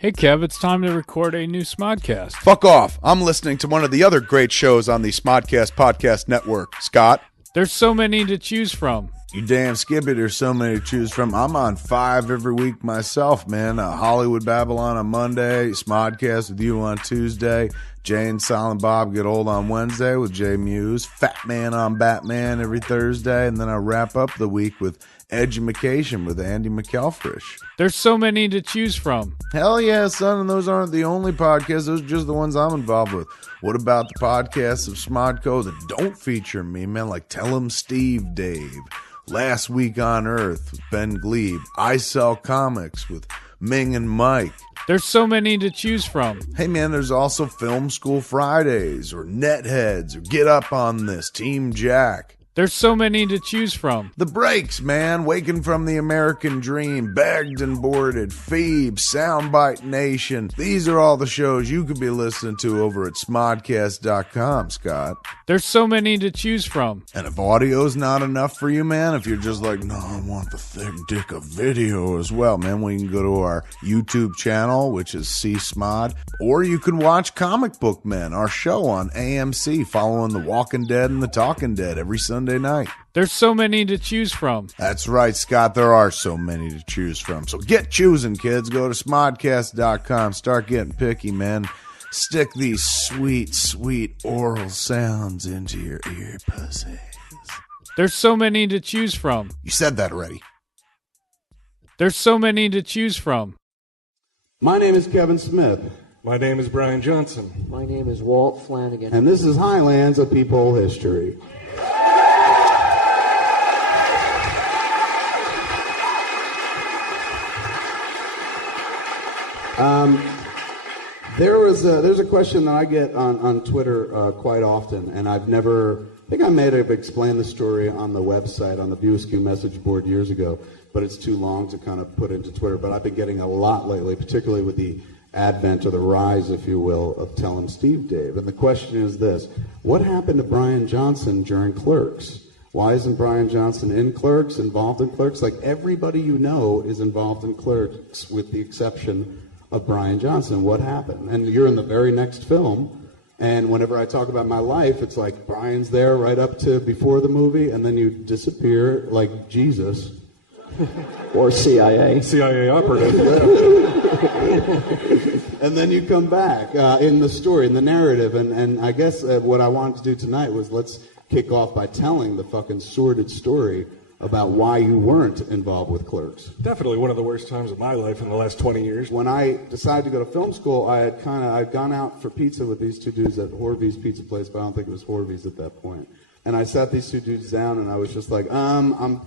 Hey Kev, it's time to record a new Smodcast. Fuck off. I'm listening to one of the other great shows on the Smodcast Podcast Network. Scott? There's so many to choose from. You damn skippy, there's so many to choose from. I'm on 5 every week myself, man. Hollywood Babylon on Monday, Smodcast with you on Tuesday, Jay and Silent Bob Get Old on Wednesday with Jay Muse, Fat Man on Batman every Thursday, and then I wrap up the week with Edumacation with Andy McElfresh. There's so many to choose from. Hell yeah, son, and those aren't the only podcasts. Those are just the ones I'm involved with. What about the podcasts of Smodco that don't feature me, man? Like Tell 'em Steve Dave, Last Week on Earth with Ben Glebe, I Sell Comics with Ming and Mike. There's so many to choose from. Hey man, there's also Film School Fridays or Netheads or Get Up on This, Team Jack. There's so many to choose from. The Breaks, man. Waking from the American Dream, Bagged and Boarded, Phoebe, Soundbite Nation. These are all the shows you could be listening to over at smodcast.com, Scott. There's so many to choose from. And if audio's not enough for you, man, if you're just like, no, I want the thick dick of video as well, man, well, you can go to our YouTube channel, which is C-Smod, or you can watch Comic Book Men, our show on AMC, following The Walking Dead and The Talking Dead every Sunday night. There's so many to choose from. That's right, Scott. There are so many to choose from. So get choosing, kids. Go to smodcast.com. Start getting picky, man. Stick these sweet, sweet oral sounds into your ear pussies. There's so many to choose from. You said that already. There's so many to choose from. My name is Kevin Smith. My name is Bryan Johnson. My name is Walt Flanagan. And this is Highlands, a Peephole history. There's a question that I get on Twitter quite often, and I think I may have explained the story on the website, on the View-Askew message board years ago, but it's too long to kind of put into Twitter. But I've been getting a lot lately, particularly with the advent or the rise, if you will, of Tell 'em Steve Dave. And the question is this: what happened to Bryan Johnson during Clerks? Why isn't Bryan Johnson in Clerks, involved in Clerks? Like, everybody you know is involved in Clerks with the exception of Bryan Johnson. What happened? And you're in the very next film, and whenever I talk about my life, it's like Bryan's there right up to before the movie, and then you disappear like Jesus. Or CIA. CIA operative. And then you come back in the story, in the narrative, and I guess what I wanted to do tonight was let's kick off by telling the fucking sordid story about why you weren't involved with Clerks. Definitely one of the worst times of my life in the last 20 years. When I decided to go to film school, I'd gone out for pizza with these two dudes at Horvy's Pizza Place, but I don't think it was Horvy's at that point. And I sat these two dudes down, and I was just like, what I'm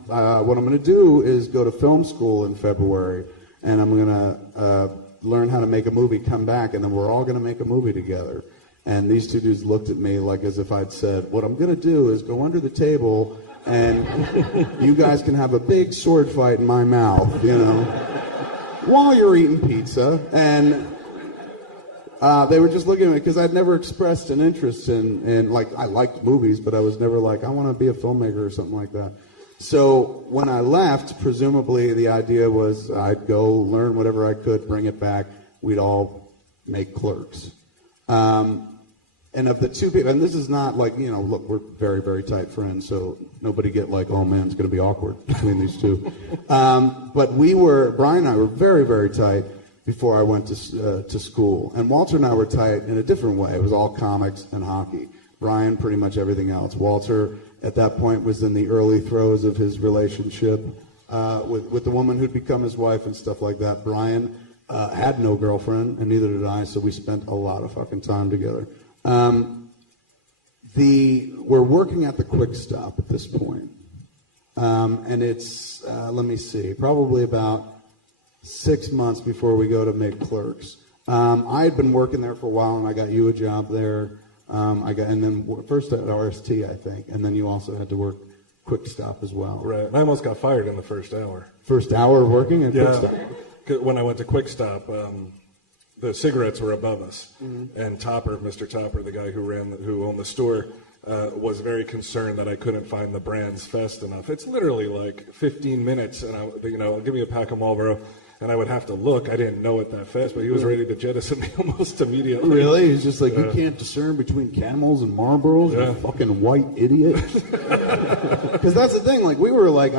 going to do is go to film school in February, and I'm going to learn how to make a movie, come back, and then we're all going to make a movie together. And these two dudes looked at me like as if I'd said, what I'm going to do is go under the table, and you guys can have a big sword fight in my mouth, you know, while you're eating pizza. And they were just looking at me because I'd never expressed an interest in like, I liked movies, but I was never like, I want to be a filmmaker or something like that. So when I left, presumably the idea was I'd go learn whatever I could, bring it back, we'd all make Clerks. And of the two people, and this is not like, you know, look, we're very, very tight friends, so nobody get like, oh man, it's going to be awkward between these two. But Bryan and I were very, very tight before I went to school. And Walter and I were tight in a different way. It was all comics and hockey. Bryan, pretty much everything else. Walter, at that point, was in the early throes of his relationship with the woman who'd become his wife and stuff like that. Bryan had no girlfriend, and neither did I, so we spent a lot of fucking time together. We're working at the Quick Stop at this point. And it's, let me see, probably about 6 months before we go to make Clerks. I had been working there for a while, and I got you a job there. And then first at RST, I think, and then you also had to work Quick Stop as well. Right. I almost got fired in the first hour. First hour of working at Quick Stop? When I went to Quick Stop, the cigarettes were above us, and Mr. Topper, the guy who owned the store, was very concerned that I couldn't find the brands fast enough. It's literally like 15 minutes, and I'll give me a pack of Marlboro, and I would have to look. I didn't know it that fast, but he was ready to jettison me almost immediately. Really? He's just like, you can't discern between Camels and Marlboros, you fucking white idiot. Because that's the thing, like, we were like,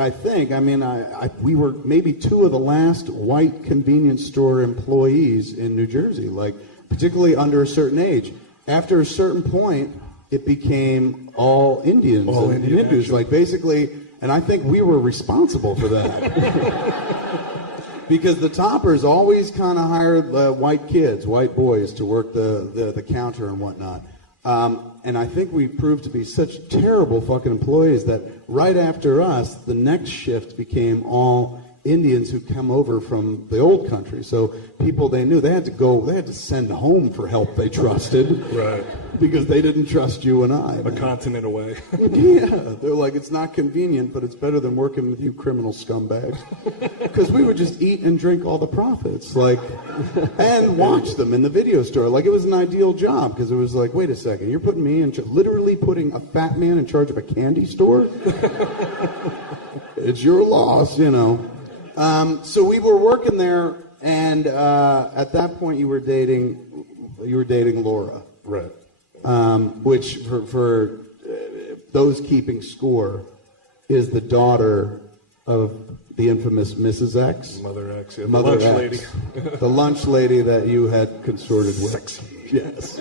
we were maybe two of the last white convenience store employees in New Jersey, like, particularly under a certain age. After a certain point, it became all Indians and Hindus, like, basically, and I think we were responsible for that. Because the toppers always kind of hired white kids, white boys, to work the counter and whatnot. And I think we proved to be such terrible fucking employees that right after us, the next shift became all Indians who come over from the old country. So people they knew, they had to send home for help they trusted. Right. Because they didn't trust you and I. A continent away. Yeah. They're like, it's not convenient, but it's better than working with you criminal scumbags. Because we would just eat and drink all the profits, like, and watch them in the video store. Like, it was an ideal job, because it was like, wait a second, you're putting me in literally putting a fat man in charge of a candy store? It's your loss, you know. So we were working there, and at that point you were dating Laura, Right? Which for those keeping score is the daughter of the infamous Mrs. X, Mother X, yeah, Mother the lunch X, lady, the lunch lady that you had consorted with. Sexy. Yes.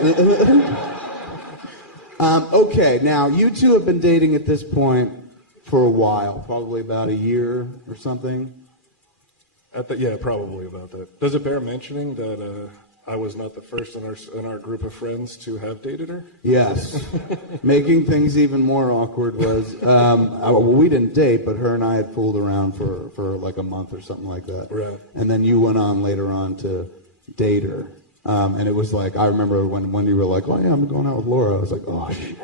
Okay, now you two have been dating at this point for a while, probably about a year or something. Yeah, probably about that. Does it bear mentioning that I was not the first in our group of friends to have dated her? Yes. Making things even more awkward was, we didn't date, but her and I had fooled around for like a month or something like that. Right. And then you went on later on to date her. And it was like, I remember when you were like, oh yeah, I'm going out with Laura. I was like, oh shit.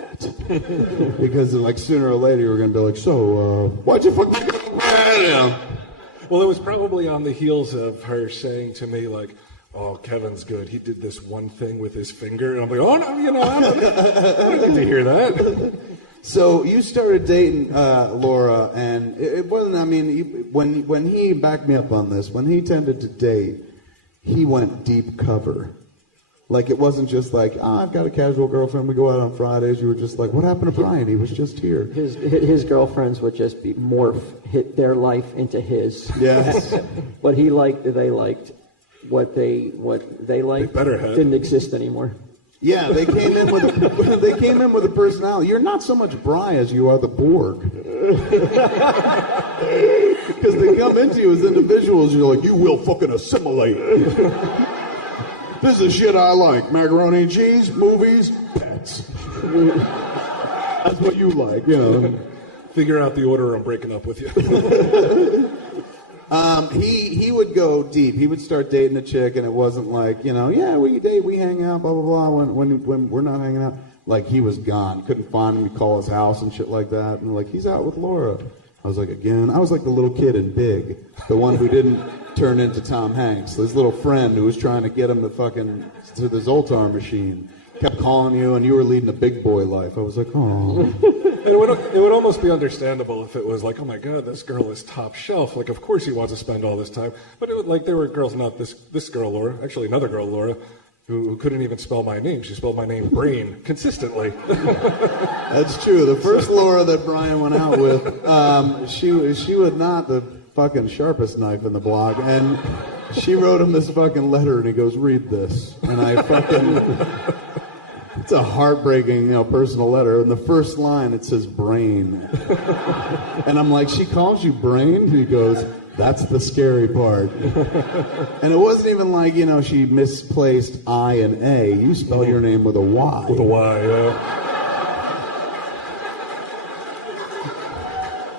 Because like sooner or later you were going to be like, so, why'd you fuck me? Well, it was probably on the heels of her saying to me, like, oh, Kevin's good. He did this one thing with his finger. And I'm like, oh, no, I don't need to hear that. So you started dating Laura, and it wasn't, when he backed me up on this, when he tended to date, he went deep cover. Like, it wasn't just like, I've got a casual girlfriend, we go out on Fridays. You were just like, what happened to Bryan? He was just here. His girlfriends would just be hit their life into his. Yes. What he liked, they liked. What they liked didn't exist anymore. Yeah, they came in with a personality. You're not so much Bry as you are the Borg. Because they come into you as individuals, you're like, you will fucking assimilate. This is shit I like. Macaroni and cheese, movies, pets. That's what you like, you know. Figure out the order I'm breaking up with you. He would go deep. He would start dating a chick, and it wasn't like, yeah, we date, we hang out, blah, blah, blah. When we're not hanging out, like, he was gone. Couldn't find him. We'd call his house and shit like that. And like, he's out with Laura. I was like, again? I was like the little kid in Big, the one who didn't turn into Tom Hanks. His little friend who was trying to get him to the Zoltar machine. Kept calling you, and you were leading a big boy life. I was like, oh. It would almost be understandable if it was like, oh my God, this girl is top shelf. Like, of course he wants to spend all this time. But there were girls, not this girl, Laura, actually another girl, Laura, who couldn't even spell my name. She spelled my name Brain consistently. That's true. The first Laura that Bryan went out with, she was not the fucking sharpest knife in the block, and she wrote him this fucking letter, and he goes, read this. And I fucking... It's a heartbreaking, personal letter. In the first line, it says brain. And I'm like, she calls you Brain? And he goes, that's the scary part. And it wasn't even like, she misplaced I and A. You spell your name with a Y. With a Y, yeah.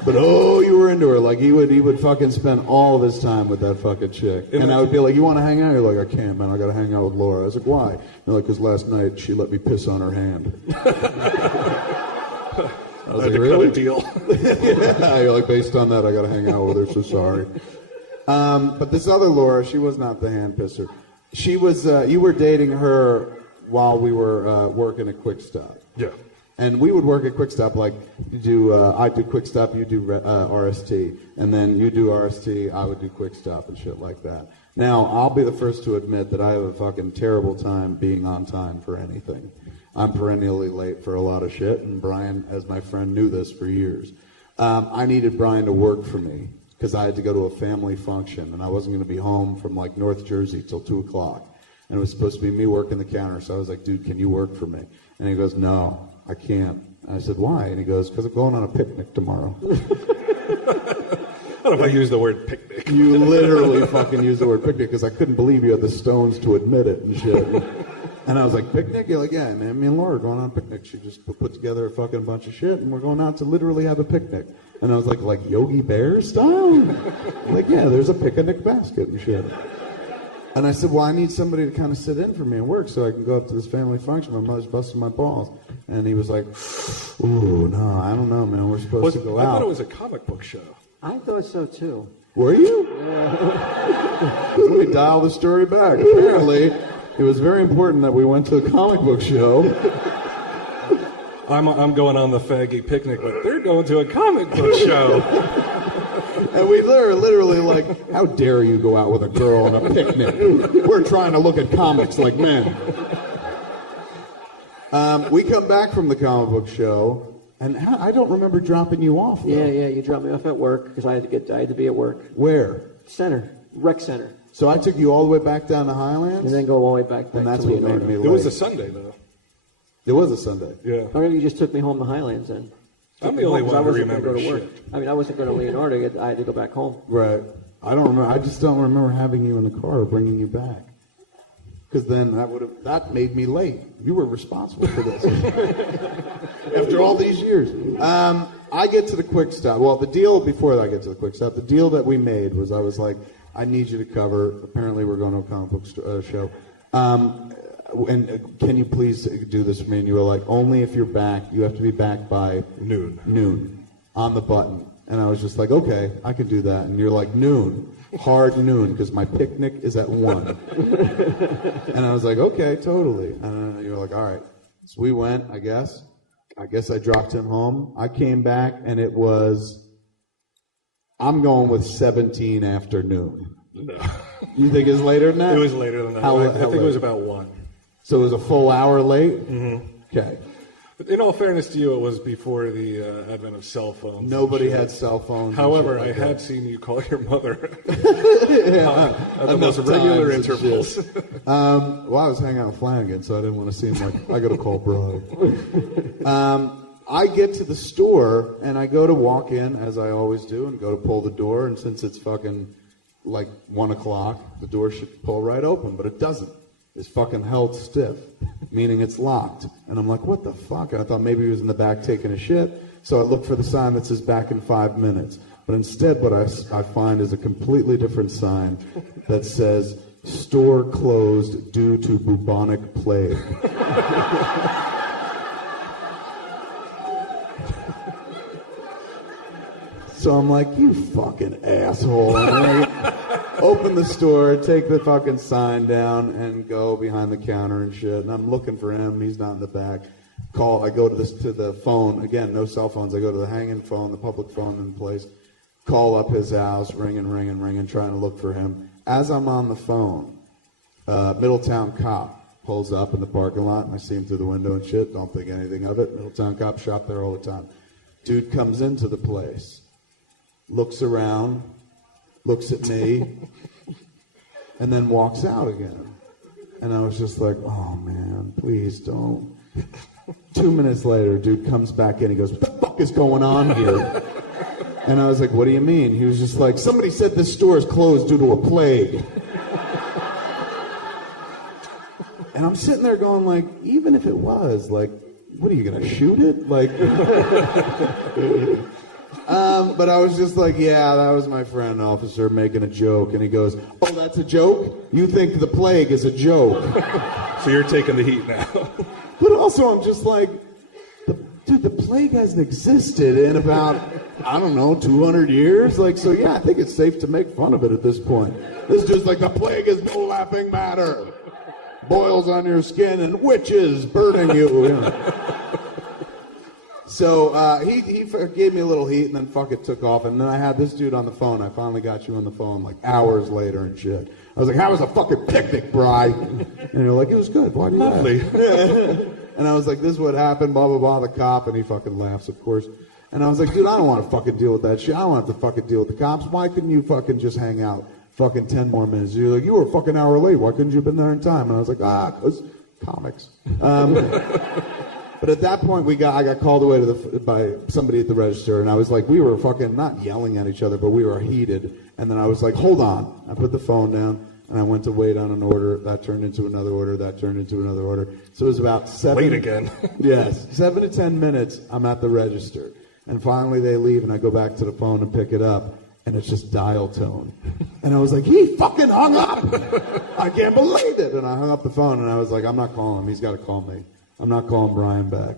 But you were into her. Like, he would fucking spend all of his time with that fucking chick. And I would be like, you want to hang out? You're like, I can't, man. I got to hang out with Laura. I was like, why? You're like, because last night she let me piss on her hand. I was like, really? Cut a deal. Yeah, you're like, based on that, I got to hang out with her, so sorry. But this other Laura, she was not the hand pisser. She was, you were dating her while we were working at Quick Stop. Yeah. And we would work at Quick Stop, like, I do Quick Stop, you do RST, and then you do RST, I would do Quick Stop and shit like that. Now, I'll be the first to admit that I have a fucking terrible time being on time for anything. I'm perennially late for a lot of shit, and Bryan, as my friend, knew this for years. I needed Bryan to work for me, because I had to go to a family function, and I wasn't going to be home from, like, North Jersey till 2 o'clock. And it was supposed to be me working the counter, so I was like, dude, can you work for me? And he goes, no, I can't. And I said, why? And he goes, because I'm going on a picnic tomorrow. I don't know if I use the word picnic. You literally fucking used the word picnic, because I couldn't believe you had the stones to admit it and shit. And I was like, picnic? You're like, yeah, man, me and Laura are going on a picnic. She just put together a fucking bunch of shit, and we're going out to literally have a picnic. And I was like Yogi Bear style? Like, yeah, there's a picnic basket and shit. And I said, well, I need somebody to kind of sit in for me and work so I can go up to this family function. My mother's busting my balls. And he was like, ooh, no, I don't know, man. We're supposed to go out. I thought it was a comic book show. I thought so, too. Were you? Yeah. Let me dial the story back. Apparently, it was very important that we went to a comic book show. I'm going on the faggy picnic, but they're going to a comic book show. And we literally like, how dare you go out with a girl on a picnic? We're trying to look at comics like men. We come back from the comic book show, and I don't remember dropping you off. Though. Yeah, you dropped me off at work because I had to be at work. Where? Rec center. So I took you all the way back down to Highlands, and then go all the way back and that's to what made me late. It was a Sunday though. It was a Sunday. Yeah. Or maybe you just took me home to Highlands then. I'm the only one who remembers shit. I mean, I wasn't going to Leonardo. I had to go back home. Right. I don't remember. I just don't remember having you in the car or bringing you back. Because then that made me late. You were responsible for this. After all these years. I get to the Quick Stop. Well, the deal before I get to the Quick Stop, the deal that we made was I was like, I need you to cover. Apparently, we're going to a comic book show. And can you please do this for me? And you were like, only if you're back. You have to be back by noon on the button. And I was just like, okay, I can do that. And you're like, noon, hard noon, because my picnic is at 1. And I was like, okay, totally. And you were like, all right. So we went, I guess I dropped him home. I came back, and it was, I'm going with 17 after noon. No. You think it's later than that? It was later than that. I think it was about 1. So it was a full hour late? Mm-hmm. Okay. In all fairness to you, it was before the advent of cell phones. Nobody had cell phones. However, I had seen you call your mother at the most regular intervals. Well, I was hanging out with Flanagan, so I didn't want to seem like I got to call Bryan. I get to the store, and I go to walk in, as I always do, and go to pull the door, and since it's fucking like 1 o'clock, the door should pull right open, but it doesn't. It's fucking held stiff, meaning it's locked. And I'm like, what the fuck? And I thought maybe he was in the back taking a shit. So I look for the sign that says back in 5 minutes. But instead what I find is a completely different sign that says store closed due to bubonic plague. So I'm like, you fucking asshole. And I open the store, take the fucking sign down, and go behind the counter and shit. And I'm looking for him. He's not in the back. I go to the phone. Again, no cell phones. I go to the hanging phone, the public phone in place. Call up his house, ringing, trying to look for him. As I'm on the phone, Middletown cop pulls up in the parking lot, and I see him through the window and shit. Don't think anything of it. Middletown cop shop there all the time. Dude comes into the place. Looks around, looks at me, and then walks out again. And I was just like, oh man, please don't. 2 minutes later, dude comes back in, he goes, what the fuck is going on here? And I was like, what do you mean? He was just like, somebody said this store is closed due to a plague. And I'm sitting there going like, even if it was, like, what are you gonna shoot it? Like but I was just like, yeah, that was my friend officer making a joke. And he goes, oh, that's a joke? You think the plague is a joke? So you're taking the heat now. But also I'm just like, dude, the plague hasn't existed in about, 200 years? Like, so yeah, I think it's safe to make fun of it at this point. It's just like, the plague is no laughing matter. Boils on your skin and witches burning you. So he gave me a little heat, and then took off. And then I had this dude on the phone. I finally got you on the phone like hours later and shit. I was like, how was a fucking picnic, Bryan? And you're like, it was good. Why do you laugh? And I was like, this is what happened, blah, blah, blah, the cop. And he fucking laughs, of course. And I was like, dude, I don't want to fucking deal with that shit. I don't have to fucking deal with the cops. Why couldn't you fucking just hang out fucking 10 more minutes? You're like, you were a fucking hour late. Why couldn't you have been there in time? And I was like, because comics. But at that point, I got called away by somebody at the register, and I was like, we were fucking not yelling at each other, but we were heated. And then I was like, hold on. I put the phone down, and I went to wait on an order. That turned into another order. That turned into another order. So it was about 7. Late again. Yes, 7 to 10 minutes. I'm at the register, and finally they leave, and I go back to the phone and pick it up, and it's just dial tone. And I was like, he fucking hung up. I can't believe it. And I hung up the phone, and I was like, I'm not calling him. He's got to call me. I'm not calling Bryan back.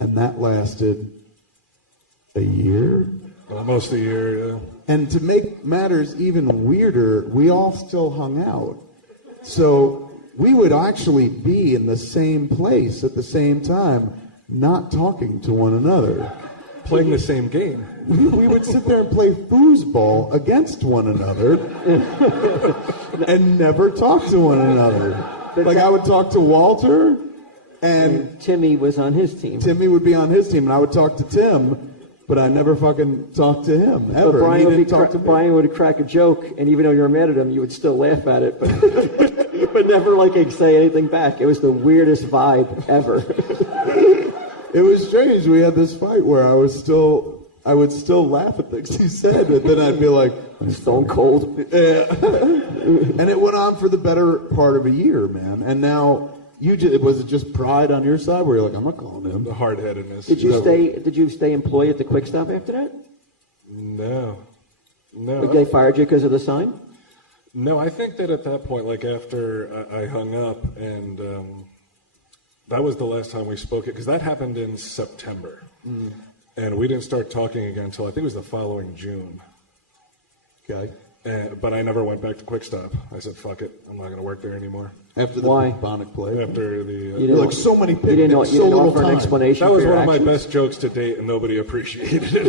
And that lasted a year? Almost a year, yeah. And to make matters even weirder, we all still hung out. So we would actually be in the same place at the same time, not talking to one another. Playing the same game. We would sit there and play foosball against one another and never talk to one another. Like I would talk to Walter, and Timmy was on his team. Timmy would be on his team, and I would talk to Tim, but I never fucking talked to him, ever. But Bryan would crack a joke, and even though you were mad at him, you would still laugh at it, but never say anything back. It was the weirdest vibe ever. It was strange. We had this fight where I would still laugh at things he said, but then I'd be like, I'm stone cold. Yeah. And it went on for the better part of a year, man. And now... was it just pride on your side where you're like, I'm not calling him? The hard-headedness. Did you stay employed at the Quick Stop after that? No. They fired you because of the sign? No, I think that at that point, like after I hung up, and that was the last time we spoke, because that happened in September. Mm. And we didn't start talking again until I think it was the following June. Okay. But I never went back to Quick Stop. I said, fuck it, I'm not going to work there anymore. After the bubonic plague? After the... like so many people, you didn't offer an explanation. That was one of my best jokes to date, and nobody appreciated it.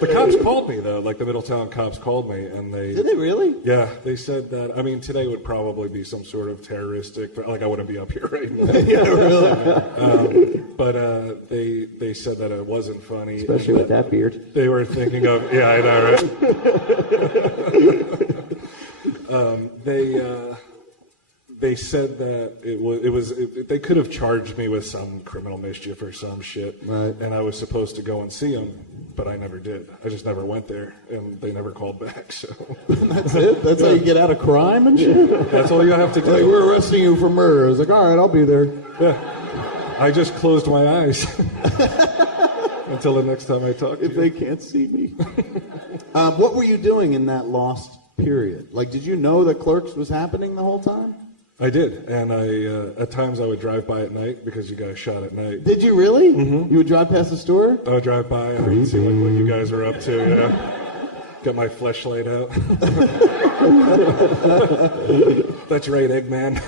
The cops called me, though. Like, the Middletown cops called me, and they... Did they really? Yeah, they said that... I mean, today would probably be some sort of terroristic... Like, I wouldn't be up here right now. Yeah, really. But they said that it wasn't funny. Especially with that beard. They were thinking of... Yeah, I know, right? They said that they could have charged me with some criminal mischief or some shit, right. And I was supposed to go and see them, but I never did. I just never went there, and they never called back. So that's it. That's how you get out of crime and shit. That's all you have to do. Like, we're arresting you for murder. I was like, all right, I'll be there. Yeah, I just closed my eyes until the next time I talk to you. If they can't see me. What were you doing in that lost period? Like, did you know that Clerks was happening the whole time? I did, and at times I would drive by at night because you guys shot at night. Did you really? Mm-hmm. You would drive past the store? I would drive by and I would see what you guys were up to, you know. Got my fleshlight out. That's right, Eggman.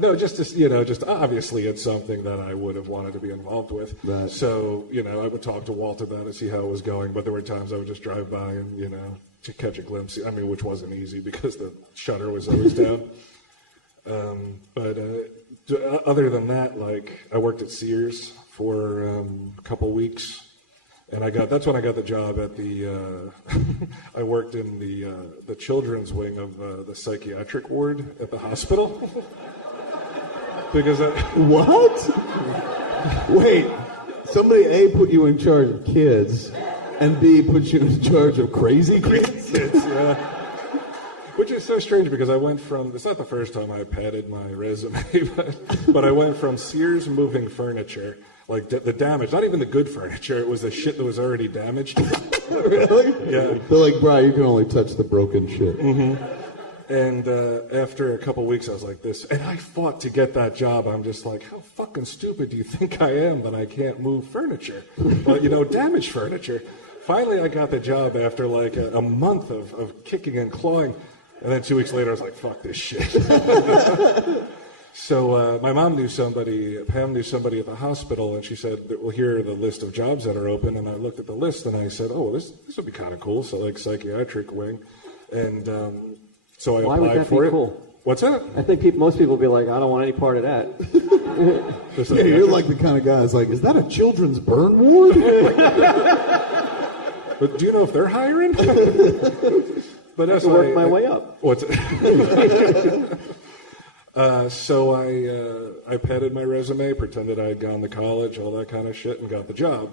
No, just obviously it's something that I would have wanted to be involved with. Right. So, I would talk to Walt about it, see how it was going, but there were times I would just drive by and, to catch a glimpse. I mean, which wasn't easy because the shutter was always down. But other than that, like, I worked at Sears for a couple weeks. And that's when I got the job at the, I worked in the children's wing of the psychiatric ward at the hospital. Because What? Wait, somebody A, put you in charge of kids, and B, put you in charge of crazy kids? Yeah. Which is so strange because I went from, it's not the first time I padded my resume, but I went from Sears moving furniture, like the damage, not even the good furniture, it was the shit that was already damaged. Really? Yeah. They're like, Bryan, you can only touch the broken shit. Mm-hmm. And after a couple weeks, I was like this, and I fought to get that job. I'm just like, how fucking stupid do you think I am that I can't move furniture? Well, damaged furniture. Finally, I got the job after like a month of kicking and clawing. And then 2 weeks later, I was like, fuck this shit. So my mom knew somebody, Pam knew somebody at the hospital, and she said, well, here are the list of jobs that are open. And I looked at the list, and I said, oh, this would be kind of cool. So, like, psychiatric wing. And so I Why would applied that for be it. cool? What's that? I think most people would be like, I don't want any part of that. Yeah, you're like the kind of guy that's like, is that a children's burn ward? But do you know if they're hiring? But I can work my way up. What's it? So I padded my resume, pretended I had gone to college, all that kind of shit, and got the job.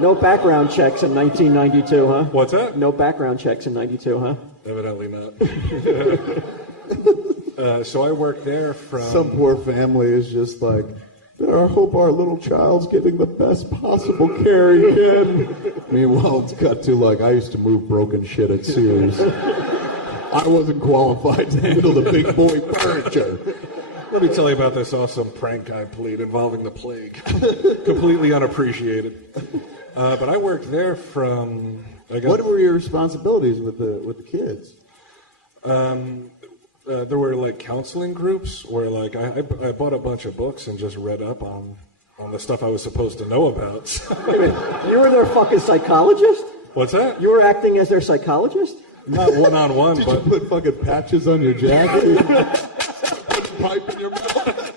No background checks in 1992, huh? What's that? No background checks in 92, huh? Evidently not. So I worked there from... Some poor family is just like, I hope our little child's getting the best possible care he can. Meanwhile, it's cut to like, I used to move broken shit at Sears. I wasn't qualified to handle the big boy furniture. Let me tell you about this awesome prank I played involving the plague. Completely unappreciated. But I worked there from... What were your responsibilities with the kids? There were like counseling groups where like I bought a bunch of books and just read up on the stuff I was supposed to know about. Wait a minute, you were their fucking psychologist? What's that? You were acting as their psychologist? Not one-on-one, Did but... you put fucking patches on your jacket? Pipe in your mouth?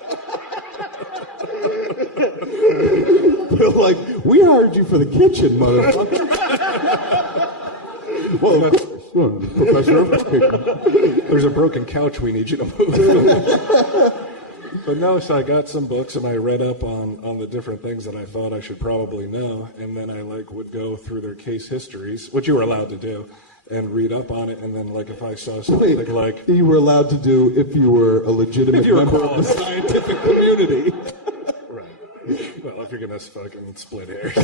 They're like, we hired you for the kitchen, motherfucker. Well, of course. Professor of cooking. There's a broken couch we need you to move. But no, so I got some books and I read up on the different things that I thought I should probably know, and then I like would go through their case histories, which you were allowed to do, and read up on it, and then like if I saw something like... You were allowed to do if you were a legitimate member of the scientific community. Right. Well, if you're going to fucking split hairs.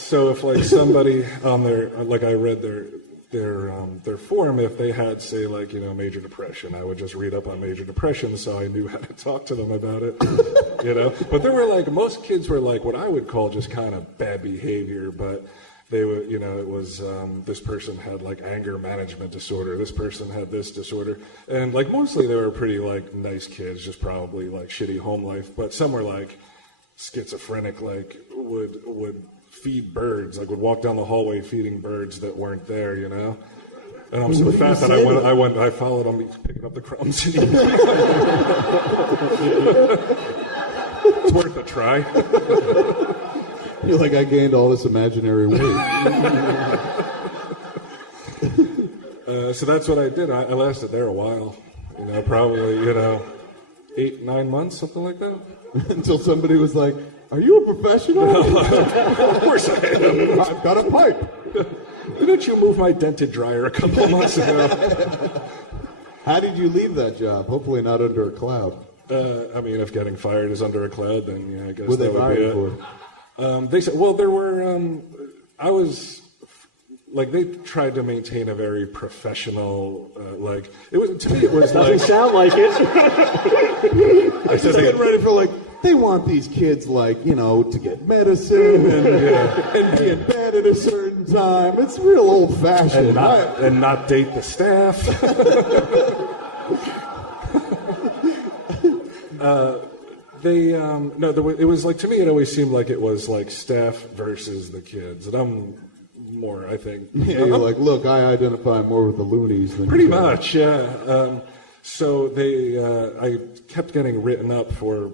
So if like somebody on their, like I read their form, if they had say like, you know, major depression, I would just read up on major depression so I knew how to talk to them about it, you know. But there were like, most kids were like what I would call just kind of bad behavior, but they were, you know, it was this person had like anger management disorder, this person had this disorder, and like mostly they were pretty like nice kids, just probably like shitty home life, but some were like schizophrenic, like would feed birds, like would walk down the hallway feeding birds that weren't there, you know. And I'm so fat that I followed him, picking up the crumbs and eating. It's worth a try. You're like, I gained all this imaginary weight. So that's what I did. I lasted there a while, you know, probably, you know, 8-9 months, something like that. Until somebody was like, are you a professional? Of course I am. I've got a pipe. Didn't you move my dented dryer a couple of months ago? How did you leave that job? Hopefully not under a cloud. I mean, if getting fired is under a cloud, then yeah, I guess What that they would be it. fired for? They said, well, there were, I was, like, they tried to maintain a very professional, like, it was, to me, it was Doesn't like... sound like it. I was just getting ready for, like, they want these kids, like, you know, to get medicine and be in bed at a certain time. It's real old-fashioned. And not date the staff. It was like, to me, it always seemed like it was like staff versus the kids, and I'm more, I think. Yeah, you're like, look, I identify more with the loonies than Pretty you. much, yeah. So I kept getting written up for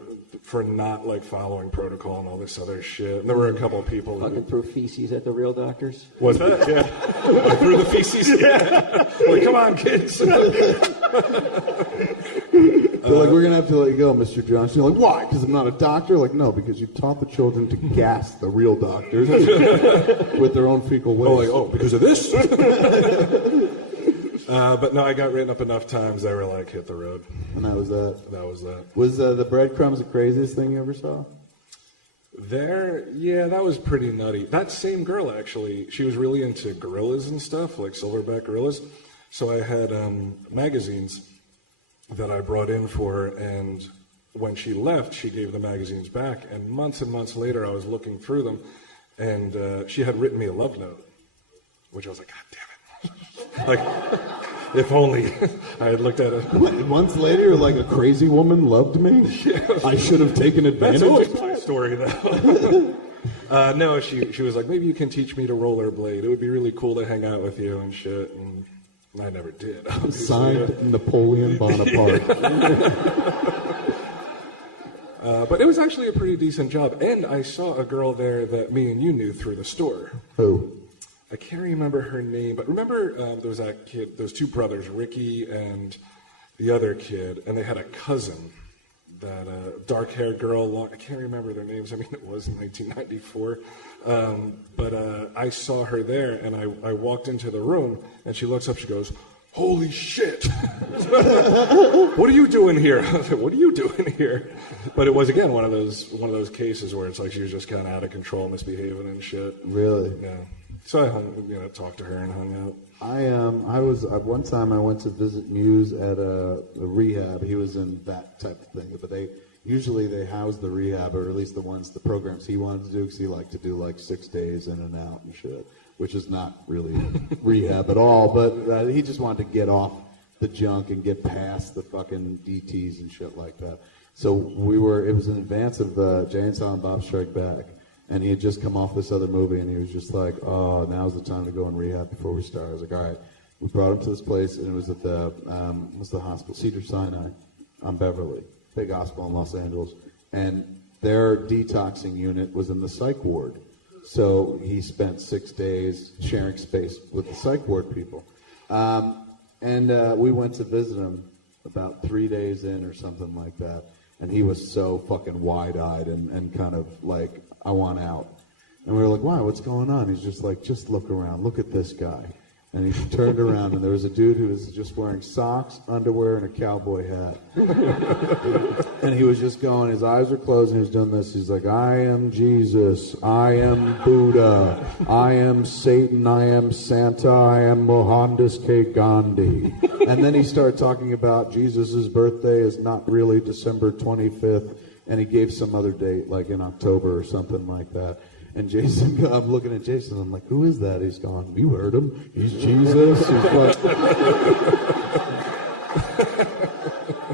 not like following protocol and all this other shit. And there were a couple of people Fucking threw feces at the real doctors. Was that? Yeah. I threw the feces. Yeah. Like, come on, kids. They're like, we're going to have to let you go, Mr. Johnson. You're like, why? Because I'm not a doctor? Like, no, because you taught the children to gas the real doctors with their own fecal waste. Because of this? But no, I got written up enough times they were like, hit the road. And that was that. That was that. Was the breadcrumbs the craziest thing you ever saw? Yeah, that was pretty nutty. That same girl, actually, she was really into gorillas and stuff, like silverback gorillas. So I had magazines that I brought in for her, and when she left, she gave the magazines back. And months later, I was looking through them, and she had written me a love note, which I was like, God damn it. Like, If only I had looked at it. Months later, like a crazy woman loved me. I should have taken advantage. That's always my story, though. No, she was like, maybe you can teach me to rollerblade. It would be really cool to hang out with you and shit. And I never did. Obviously. Signed Napoleon Bonaparte. But it was actually a pretty decent job. And I saw a girl there that me and you knew through the store. Who? I can't remember her name, but remember there was that kid, those two brothers, Ricky and the other kid, and they had a cousin, that dark-haired girl. I can't remember their names. I mean, it was in 1994. But I saw her there, and I walked into the room, and she looks up, she goes, "Holy shit! What are you doing here?" I was like, "What are you doing here?" But it was, again, one of those cases where it's like she was just kind of out of control, misbehaving and shit. Really? Yeah. So I talked to her and hung out. I was one time I went to visit Muse at a rehab. He was in that type of thing, but they house the rehab, or at least the programs he wanted to do, because he liked to do like 6 days in and out and shit, which is not really rehab at all. But he just wanted to get off the junk and get past the fucking DTs and shit like that. So it was in advance of Jay and Silent Bob Strike Back. And he had just come off this other movie, and he was just like, "Oh, now's the time to go in rehab before we start." I was like, "All right." We brought him to this place, and it was at the hospital, Cedars-Sinai, on Beverly, big hospital in Los Angeles, and their detoxing unit was in the psych ward. So he spent 6 days sharing space with the psych ward people, and we went to visit him about 3 days in or something like that, and he was so fucking wide-eyed and kind of like, "I want out." And we were like, "Why? What's going on?" He's just like, "Just look around. Look at this guy." And he turned around, and there was a dude who was just wearing socks, underwear, and a cowboy hat. And he was just going, his eyes were closed, and he was doing this. He's like, "I am Jesus. I am Buddha. I am Satan. I am Santa. I am Mohandas K. Gandhi." And then he started talking about Jesus' birthday is not really December 25th. And he gave some other date, like in October or something like that. And Jason, I'm looking at Jason, I'm like, "Who is that?" He's going, "You heard him. He's Jesus." He's like,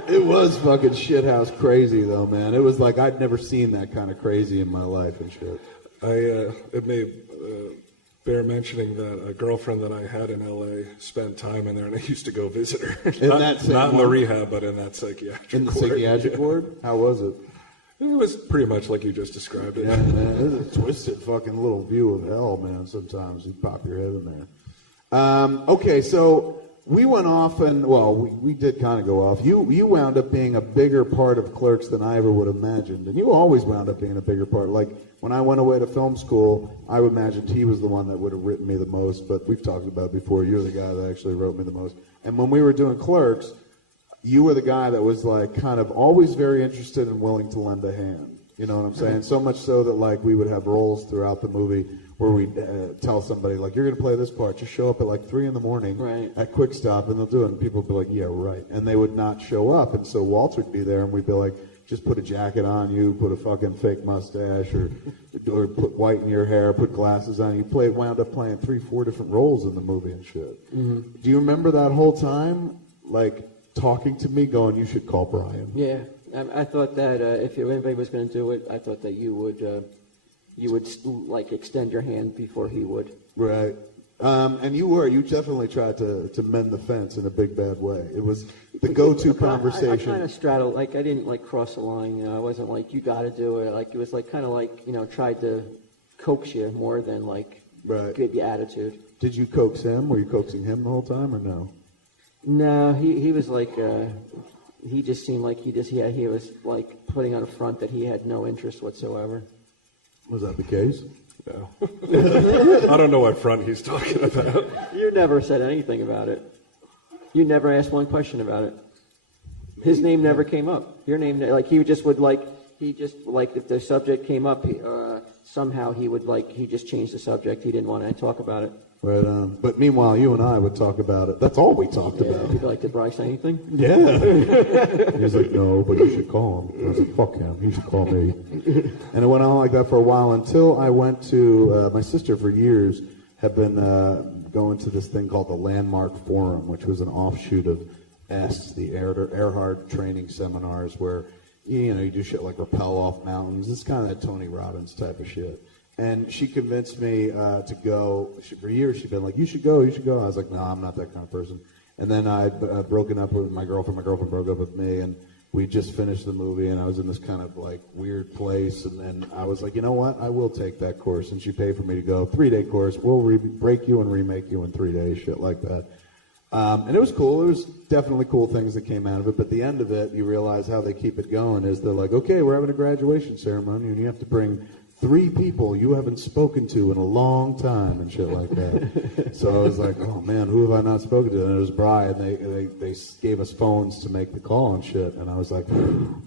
it was fucking shithouse crazy, though, man. It was like I'd never seen that kind of crazy in my life and shit. It may bear mentioning that a girlfriend that I had in L.A. spent time in there, and I used to go visit her. Not in the rehab, but in that psychiatric ward. In the psychiatric ward? How was it? It was pretty much like you just described it. Yeah, man, it's a twisted fucking little view of hell, man. Sometimes you pop your head in there. Okay, so we went off, and we did kind of go off. You wound up being a bigger part of Clerks than I ever would have imagined, and you always wound up being a bigger part. Like when I went away to film school, I imagined he was the one that would have written me the most. But we've talked about it before. You're the guy that actually wrote me the most. And when we were doing Clerks, you were the guy that was like kind of always very interested and willing to lend a hand. You know what I'm saying? So much so that like we would have roles throughout the movie where we'd tell somebody like, "You're going to play this part. Just show up at like 3 a.m. at Quick Stop," and they'll do it. And people would be like, "Yeah, right." And they would not show up. And so Walt would be there, and we'd be like, "Just put a jacket on you, put a fucking fake mustache, or put white in your hair, put glasses on." You wound up playing 3-4 different roles in the movie and shit. Mm-hmm. Do you remember that whole time? Like, talking to me, going, "You should call Bryan." Yeah, I thought that if anybody was going to do it, I thought that you would like extend your hand before he would. Right. And you definitely tried to mend the fence in a big bad way. It was the go-to conversation. I kind of straddled, like I didn't like cross the line. You know, I wasn't like, "You got to do it." Like it was like kind of like, you know, tried to coax you more than like give you attitude. Did you coax him? Were you coaxing him the whole time or no? No, he was like, he just seemed like he was like putting on a front that he had no interest whatsoever. Was that the case? No. I don't know what front he's talking about. You never said anything about it. You never asked one question about it. His name never came up. Your name, like he just would like, if the subject came up, somehow he just changed the subject. He didn't want to talk about it. Right on. But meanwhile, you and I would talk about it. That's all we talked about. He'd be like, "Did Bryce say anything?" Yeah. He's like, "No, but you should call him." I was like, "Fuck him. He should call me." And it went on like that for a while until I went to my sister for years had been going to this thing called the Landmark Forum, which was an offshoot of the Earhart training seminars where, you do shit like rappel off mountains. It's kind of that Tony Robbins type of shit. And she convinced me to go. For years, she'd been like, you should go. I was like, no, I'm not that kind of person. And then I'd broken up with my girlfriend. My girlfriend broke up with me, and we just finished the movie, and I was in this kind of like weird place. And then I was like, you know what? I will take that course. And she paid for me to go. 3-day course. We'll break you and remake you in 3 days, shit like that. And it was cool. There was definitely cool things that came out of it. But at the end of it, you realize how they keep it going is they're like, okay, we're having a graduation ceremony, and you have to bring 3 people you haven't spoken to in a long time and shit like that. So I was like, oh man, who have I not spoken to? And it was Bryan. They gave us phones to make the call and shit. And I was like, and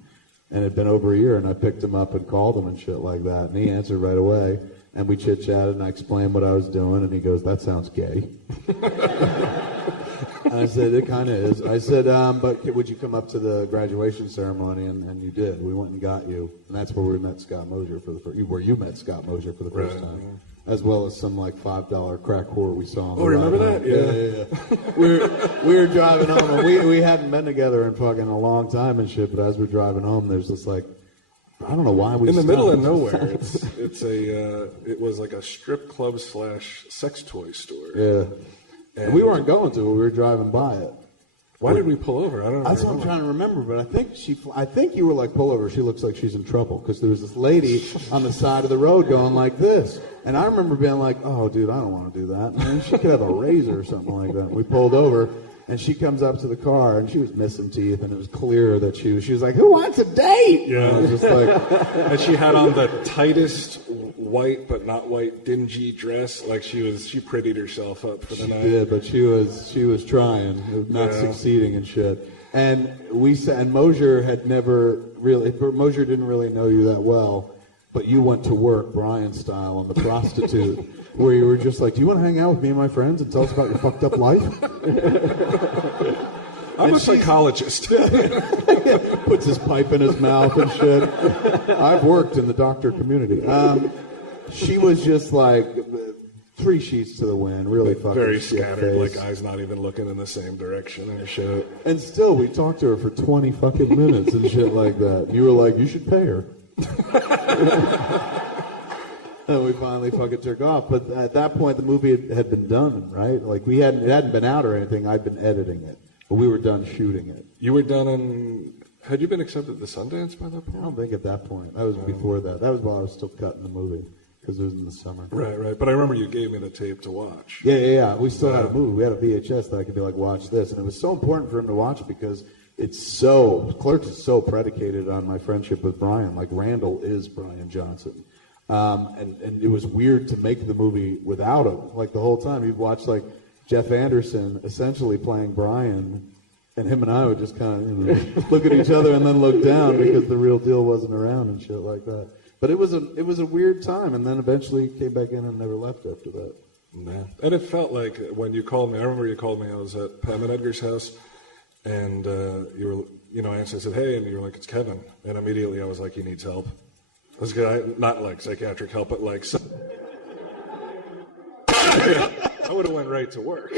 it had been over a year, and I picked him up and called him and shit like that. And he answered right away. And we chit-chatted, and I explained what I was doing, and he goes, that sounds gay. And I said, it kind of is. I said, but would you come up to the graduation ceremony? And you did. We went and got you. And that's where we met Scott Mosier for the first, where you met Scott Mosier for the first time. As well as some like $5 crack whore we saw on the ride remember home. that? Yeah. we were driving home, and we hadn't been together in fucking a long time and shit, but as we're driving home, there's this like, I don't know why we in the stopped. middle of nowhere. It was like a strip club / sex toy store. Yeah. And we weren't going to it. We were driving by it. Why did we pull over? I don't know. That's what I'm trying to remember, but I think you were like, pull over. She looks like she's in trouble because there was this lady on the side of the road going like this. And I remember being like, oh, dude, I don't want to do that. Man, she could have a razor or something like that. We pulled over, and she comes up to the car, and she was missing teeth, and it was clear that she was like, who wants a date? Yeah. And I was just like, and she had on the tightest white but not white dingy dress. Like she prettied herself up for the night. She did, but she was trying, not succeeding and shit. And Mosier had never really, Mosier didn't really know you that well, but you went to work Bryan style on the prostitute, where you were just like, do you want to hang out with me and my friends and tell us about your fucked up life? I'm a psychologist. Puts his pipe in his mouth and shit. I've worked in the doctor community. She was just like 3 sheets to the wind, really fucking very shit scattered, face. like eyes not even looking in the same direction and shit. And still, we talked to her for 20 fucking minutes and shit like that. And you were like, you should pay her. And we finally fucking took off. But at that point, the movie had been done, right? Like it hadn't been out or anything. I'd been editing it, but we were done shooting it. You were done had you been accepted to Sundance by that point? I don't think at that point. That was before that. That was while I was still cutting the movie because it was in the summer. Right. But I remember you gave me the tape to watch. Yeah. We still had a movie. We had a VHS that I could be like, watch this, and it was so important for him to watch it because Clerks is so predicated on my friendship with Bryan. Like Randall is Bryan Johnson. And it was weird to make the movie without him. Like the whole time you'd watch like Jeff Anderson essentially playing Bryan, and him and I would just kind of look at each other and then look down because the real deal wasn't around and shit like that. But it was a weird time, and then eventually came back in and never left after that. Nah. And it felt like when you called me, I remember you called me, I was at Pam and Edgar's house, and you were, I answered, I said, hey, and you were like, it's Kevin. And immediately I was like, he needs help. This guy, not like psychiatric help, but like, I would have went right to work.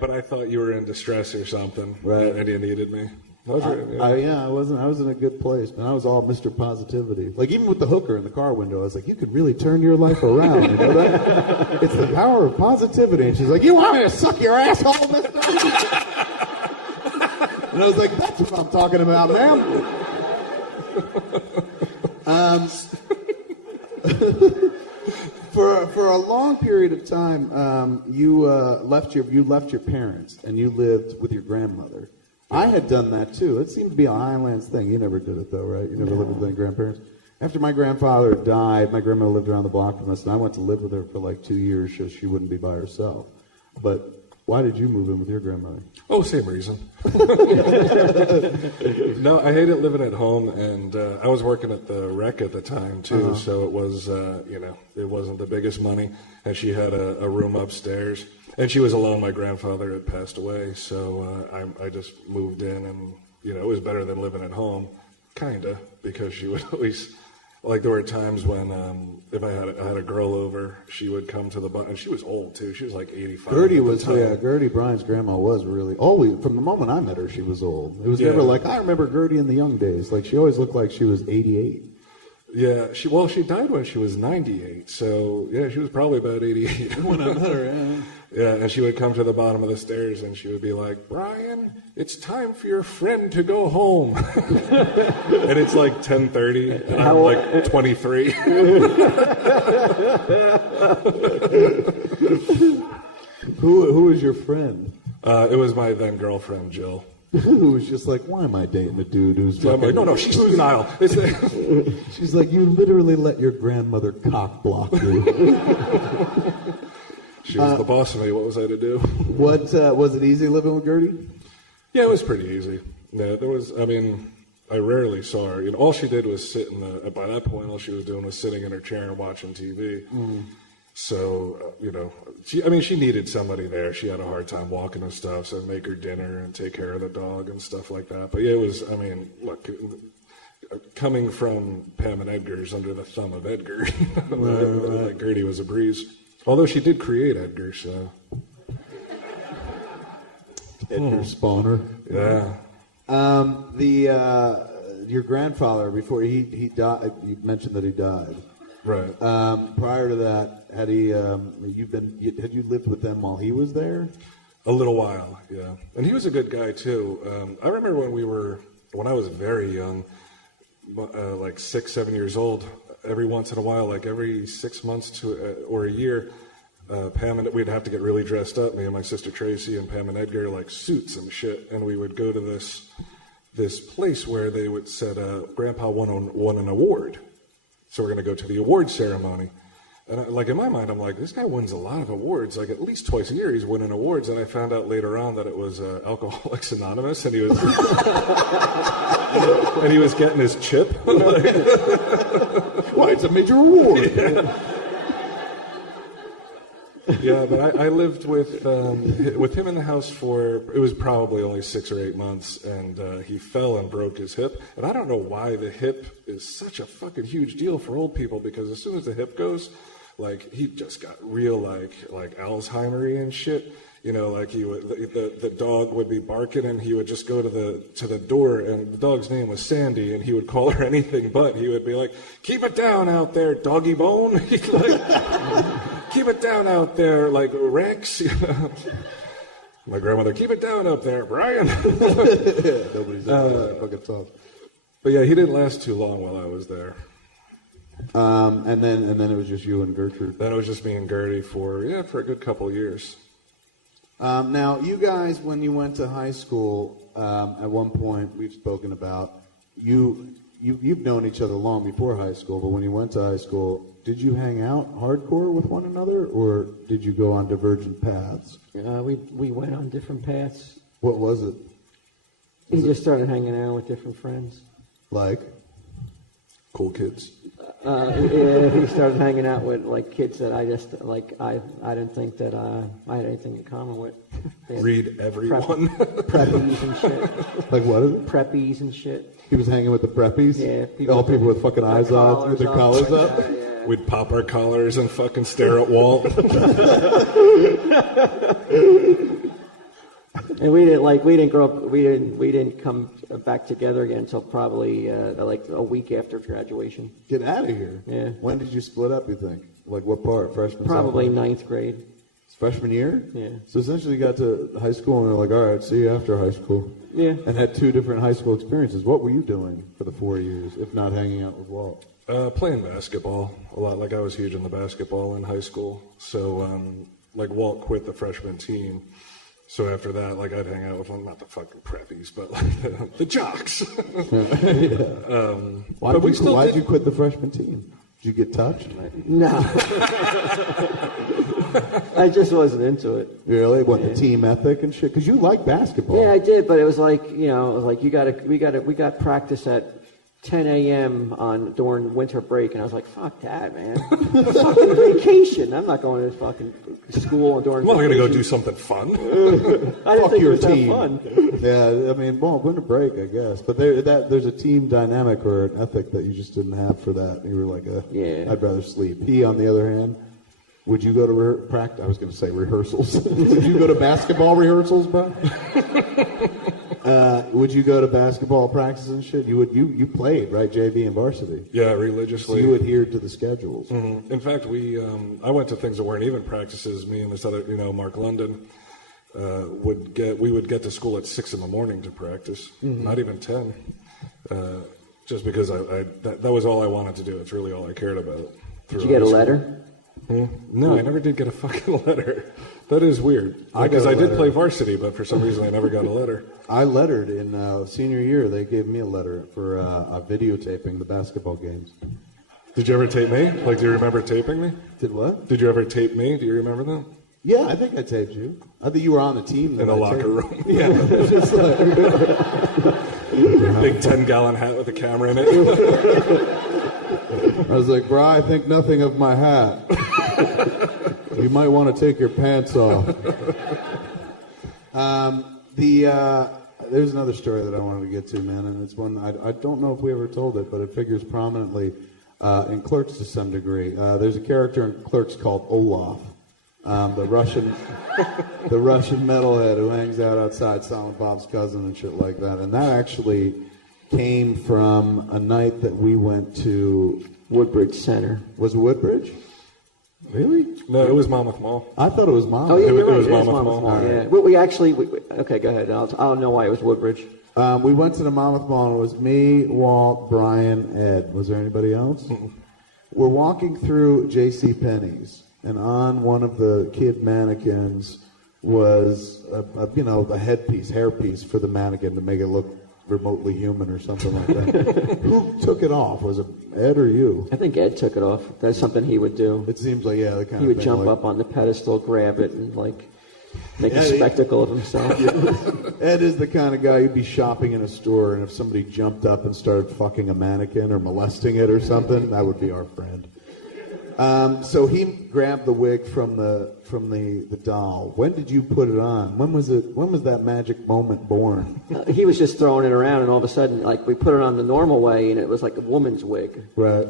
but I thought you were in distress or something, right? And you needed me. I was in a good place, man. I was all Mr. Positivity. Like even with the hooker in the car window, I was like, you could really turn your life around. You know that? It's the power of positivity. And she's like, you want me to suck your asshole, mister? And I was like, that's what I'm talking about, ma'am. For a long period of time, you left your parents and you lived with your grandmother. I had done that too. It seemed to be a Highlands thing. You never did it though, right? You never lived with any grandparents. After my grandfather died, my grandmother lived around the block from us, and I went to live with her for like 2 years so she wouldn't be by herself. But why did you move in with your grandmother? Oh, same reason. No, I hated living at home, and I was working at the rec at the time, too, so it was, it wasn't the biggest money, and she had a room upstairs, and she was alone. My grandfather had passed away, so I just moved in, and, it was better than living at home, kind of, because she would always, Like there were times when if I had a girl over, she would come to the bar, and she was old too. She was like 85. Gertie was, Gertie, Brian's grandma was really, always, from the moment I met her, she was old. It was never like, I remember Gertie in the young days. Like, she always looked like she was 88. Yeah, she died when she was 98, so yeah, she was probably about 88 When I met her, yeah. Yeah, and she would come to the bottom of the stairs and she would be like, Brian, it's time for your friend to go home. And it's like 10:30 and I'm like 23. Who was your friend? It was my then girlfriend, Jill. Who was just like, why am I dating a dude who's So I'm like, no, she's senile. She's like, you literally let your grandmother cock block you. She was the boss of me. What was I to do? What was it easy living with Gertie? Yeah, it was pretty easy. Yeah, I rarely saw her. You know, all she did was sit by that point, all she was doing was sitting in her chair and watching TV. Mm. So, she needed somebody there. She had a hard time walking and stuff, so I'd make her dinner and take care of the dog and stuff like that. But yeah, it was, look, coming from Pam and Edgar's under the thumb of Edgar, like Gertie was a breeze. Although she did create Edgar, so. Edgar Spawner. Yeah. Your grandfather, before he died, you mentioned that he died. Right. Prior to that, had you lived with them while he was there? A little while, yeah. And he was a good guy too. I remember when I was very young, like 6, 7 years old. Every once in a while, like every 6 months or a year, Pam and we'd have to get really dressed up. Me and my sister Tracy and Pam and Edgar, like suits and shit, and we would go to this place where they would said Grandpa won an award, so we're gonna go to the award ceremony. And in my mind, I'm like, this guy wins a lot of awards. Like at least twice a year, he's winning awards. And I found out later on that it was Alcoholics Anonymous, and he was and he was getting his chip. Why, it's a major award. Yeah, but I lived with him in the house it was probably only 6 or 8 months, and he fell and broke his hip. And I don't know why the hip is such a fucking huge deal for old people, because as soon as the hip goes, like he just got real like Alzheimer-y and shit. You know, like the dog would be barking, and he would just go to the door, and the dog's name was Sandy, and he would call her anything but. He would be like, "Keep it down out there, doggy bone." He'd like, "Keep it down out there, like Rex." My grandmother, "Keep it down up there, Brian." Nobody's fucking tough. But yeah, he didn't last too long while I was there. And then it was just you and Gertrude. Then it was just me and Gertie for a good couple of years. Now, you guys, when you went to high school, at one point we've spoken about, you've known each other long before high school, but when you went to high school, did you hang out hardcore with one another, or did you go on divergent paths? We went on different paths. What was it? He just started hanging out with different friends. Like? Cool kids. Yeah, he started hanging out with like kids that I just I didn't think that I had anything in common with. Read everyone. Preppies and shit. Like what is it? Preppies and shit. He was hanging with the preppies? Yeah. All people with fucking eyes on, with their collars up? Yeah. We'd pop our collars and fucking stare at Walt. And we didn't grow up. We didn't come back together again until probably like a week after graduation. Get out of here. Yeah. When did you split up, you think? Like what part? Freshman? Probably sophomore? 9th grade. Freshman year? Yeah. So essentially you got to high school and they're like, all right, see you after high school. Yeah. And had 2 different high school experiences. What were you doing for the 4 years, if not hanging out with Walt? Playing basketball a lot. Like I was huge into basketball in high school. So like Walt quit the freshman team. So after that, like I'd hang out with them, not the fucking preppies, but like the jocks. Why'd you quit the freshman team? Did you get touched? No. I just wasn't into it. Really? What, the team ethic and shit? Because you like basketball. Yeah, I did, but it was like, we got practice at 10 a.m. during winter break, and I was like, "Fuck that, man! Fucking vacation! I'm not going to fucking school during." I'm not going to go vacation." do something fun. I didn't think your it was that team. fun. Yeah, I mean, well, winter break, I guess. But there's a team dynamic or an ethic that you just didn't have for that. You were like, Yeah. I'd rather sleep. He, on the other hand, would you go to practice? I was going to say rehearsals. Would you go to basketball rehearsals, bro? Would you go to basketball practice and shit? You played, right, JV and varsity? Yeah, religiously. So you adhered to the schedules. In fact, I went to things that weren't even practices. Me and this other, Mark London, would get to school at 6 a.m. to practice, not even 10, just because that was all I wanted to do. It's really all I cared about. Did you get a letter? No, I never did get a fucking letter. That is weird. Because I did play varsity, but for some reason I never got a letter. I lettered in senior year. They gave me a letter for videotaping the basketball games. Did you ever tape me? Like, do you remember taping me? Did what? Did you ever tape me? Do you remember that? Yeah, I think I taped you. I think you were on the team. In the locker room. Yeah. Just like, Big 10-gallon hat with a camera in it. I was like, bro, I think nothing of my hat. You might want to take your pants off. There's another story that I wanted to get to, man, and it's one I don't know if we ever told it, but it figures prominently in Clerks to some degree. There's a character in Clerks called Olaf, the Russian metalhead who hangs out outside Silent Bob's cousin and shit like that, and that actually came from a night that we went to Woodbridge Center. Was it Woodbridge? Really? No, it was Monmouth Mall. I thought it was Monmouth. Oh, yeah, you're right. was It is Monmouth Monmouth Mall. Mall. Yeah. We actually, okay, go ahead. I don't know why it was Woodbridge. We went to the Monmouth Mall, and it was me, Walt, Bryan, Ed. Was there anybody else? We're walking through J.C. Penney's, and on one of the kid mannequins was a hairpiece for the mannequin to make it look remotely human or something like that. Who took it off? Was it Ed or you? I think Ed took it off. That's something he would do. It seems like, yeah, the kind He of would thing jump like, up on the pedestal, grab it, and make a Yeah, spectacle of himself. Ed is the kind of guy you'd be shopping in a store, and if somebody jumped up and started fucking a mannequin or molesting it or something, that would be our friend. So he grabbed the wig from the doll. When did you put it on? When was that magic moment born? He was just throwing it around, and all of a sudden, we put it on the normal way, and it was like a woman's wig, Right.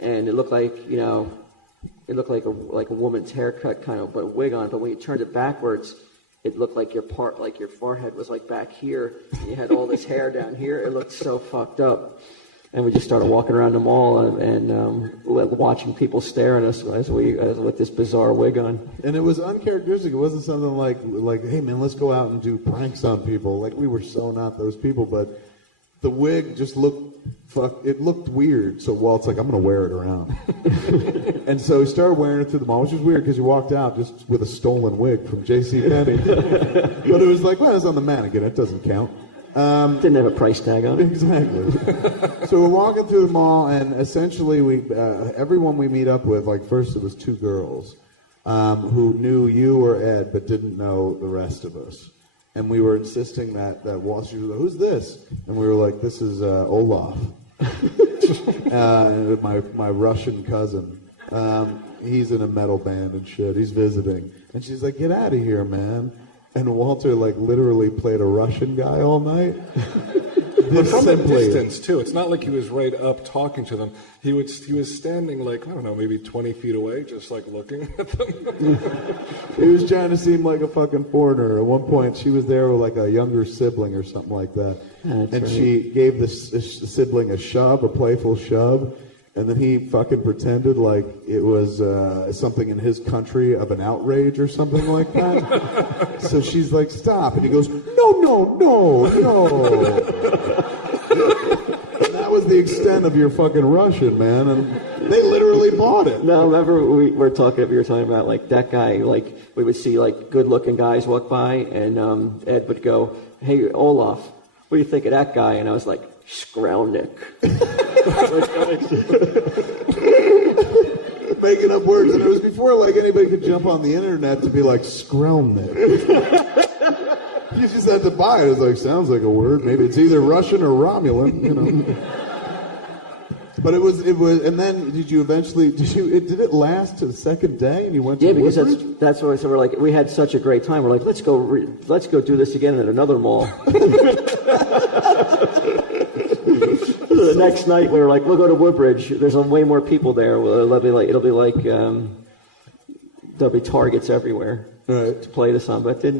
and it looked like a woman's haircut kind of, but a wig on. But when you turned it backwards, it looked like your forehead was back here, and you had all this hair down here. It looked so fucked up. And we just started walking around the mall and watching people stare at us with this bizarre wig on. And it was uncharacteristic. It wasn't something like, hey man, let's go out and do pranks on people. Like, we were so not those people. But the wig just looked weird. So Walt's like, I'm gonna wear it around. And so he started wearing it through the mall, which was weird because you walked out just with a stolen wig from J.C. Penney. But it was like, well, it's on the mannequin. It doesn't count. Didn't have a price tag on it. Exactly. So we're walking through the mall, and essentially everyone we meet up with, first it was two girls who knew you or Ed but didn't know the rest of us. And we were insisting that Walt, she was like, who's this? And we were like, this is Olaf, my Russian cousin. He's in a metal band and shit. He's visiting. And she's like, get out of here, man. And Walter literally played a Russian guy all night. But from a distance too. It's not like he was right up talking to them. He was standing I don't know, maybe 20 feet away, just looking at them. He was trying to seem like a fucking foreigner. At one point, she was there with a younger sibling or something like that, and right. she gave this sibling a playful shove. And then he fucking pretended like it was something in his country of an outrage or something like that. So she's like, stop. And he goes, no. And that was the extent of your fucking Russian, man. And they literally bought it. No, remember we were talking about that guy, we would see good-looking guys walk by, and Ed would go, hey, Olaf, what do you think of that guy? And I was like, Skrownick. Making up words, and it was before anybody could jump on the internet to be like Skrownick. You just had to buy it. It was sounds like a word. Maybe it's either Russian or Romulan, But it was, and then did it last to the second day and you went to because Woodbridge? that's what I said. We're like, we had such a great time. We're like, let's go do this again at another mall. The next night we were like, we'll go to Woodbridge. There's way more people there. It'll be like there'll be targets everywhere. Right. To play this on, but the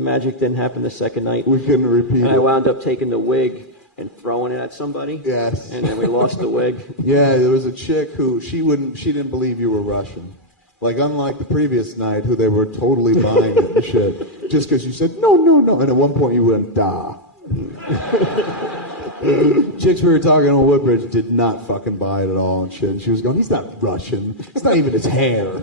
magic didn't happen the second night. We couldn't repeat and it. I wound up taking the wig and throwing it at somebody. Yes. And then we lost the wig. Yeah, there was a chick who she didn't believe you were Russian. Like, unlike the previous night, who they were totally buying it and shit. Just because you said, no. And at one point you went, da. Chicks we were talking on Woodbridge did not fucking buy it at all and shit. And she was going, he's not Russian. It's not even his hair.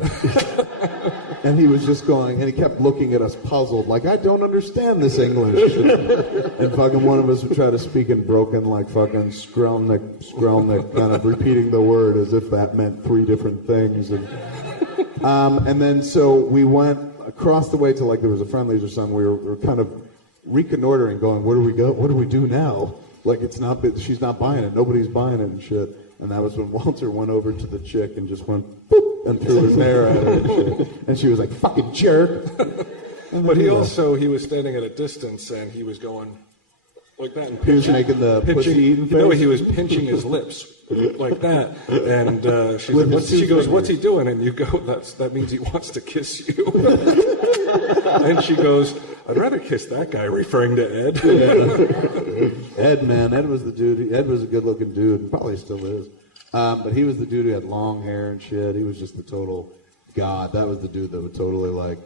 And he was just going, and he kept looking at us puzzled, like, I don't understand this English. And fucking one of us would try to speak in broken, like fucking Skrelnik, kind of repeating the word as if that meant three different things. And then so we went across the way to, like, there was a Friendlies or something. We were kind of reconnoitering, going, where do we go? What do we do now? Like, she's not buying it. Nobody's buying it and shit. And that was when Walter went over to the chick and just went, boop, and threw his hair at her and shit. And she was like, fucking jerk. But he was standing at a distance and he was going like that. And he was making the pussy eating face? No, he was pinching his lips like that. And she goes, what's he doing? And you go, that means he wants to kiss you. And she goes, I'd rather kiss that guy, referring to Ed. Yeah. Ed, man, Ed was the dude. Ed was a good-looking dude, probably still is. But he was the dude who had long hair and shit. He was just the total god. That was the dude that would totally, like,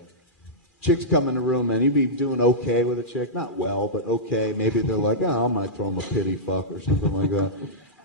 chicks come in the room, and he'd be doing okay with a chick. Not well, but okay. Maybe they're like, oh, I might throw him a pity fuck or something like that.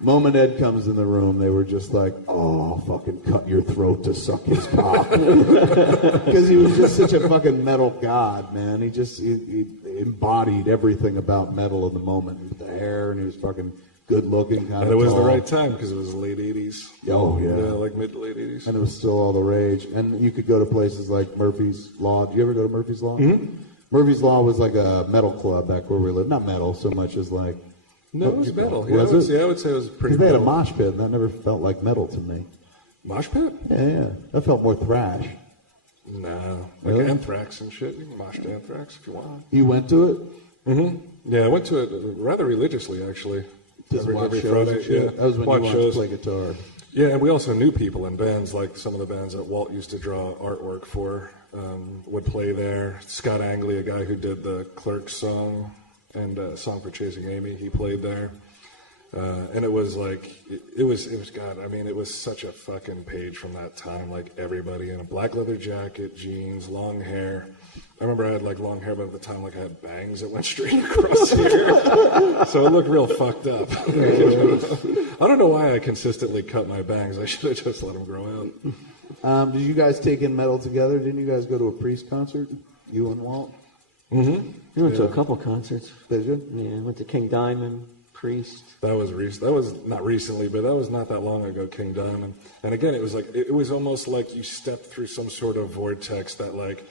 Moment Ed comes in the room, they were just like, oh, fucking cut your throat to suck his cock. Because he was just such a fucking metal god, man. He embodied everything about metal in the moment. With the hair, and he was fucking good-looking, kind of And it was tall. the right time, because it was the late 80s. Oh, yeah. Yeah, like mid to late 80s. And it was still all the rage. And you could go to places like Murphy's Law. Did you ever go to Murphy's Law? Mm-hmm. Murphy's Law was like a metal club back where we lived. Not metal so much as like... No, it was metal. Was it? I would say it was pretty Because they had a metal. mosh pit, and that never felt like metal to me. Mosh pit? Yeah. That felt more thrash. No. Like Really? Anthrax and shit. You can mosh to Anthrax if you want. You went to it? Mm-hmm. Yeah, I went to it rather religiously, actually. Just watch shows Friday, and shit? yeah. That was when Watch you wanted shows. to play guitar. Yeah, and we also knew people in bands, like some of the bands that Walt used to draw artwork for would play there. Scott Angley, a guy who did the Clerks song and Song for Chasing Amy, he played there. And it was like, it was God, I mean, it was such a fucking page from that time, like everybody in a black leather jacket, jeans, long hair. I remember I had like long hair, but at the time, like I had bangs that went straight across here. So it looked real fucked up. I don't know why I consistently cut my bangs. I should have just let them grow out. Did you guys take in metal together? Didn't you guys go to a Priest concert? You and Walt? Mm-hmm. We went to a couple concerts. Did you? Yeah, went to King Diamond, Priest. That was not recently, but that was not that long ago, King Diamond. And again, it was like, it was almost like you stepped through some sort of vortex that like,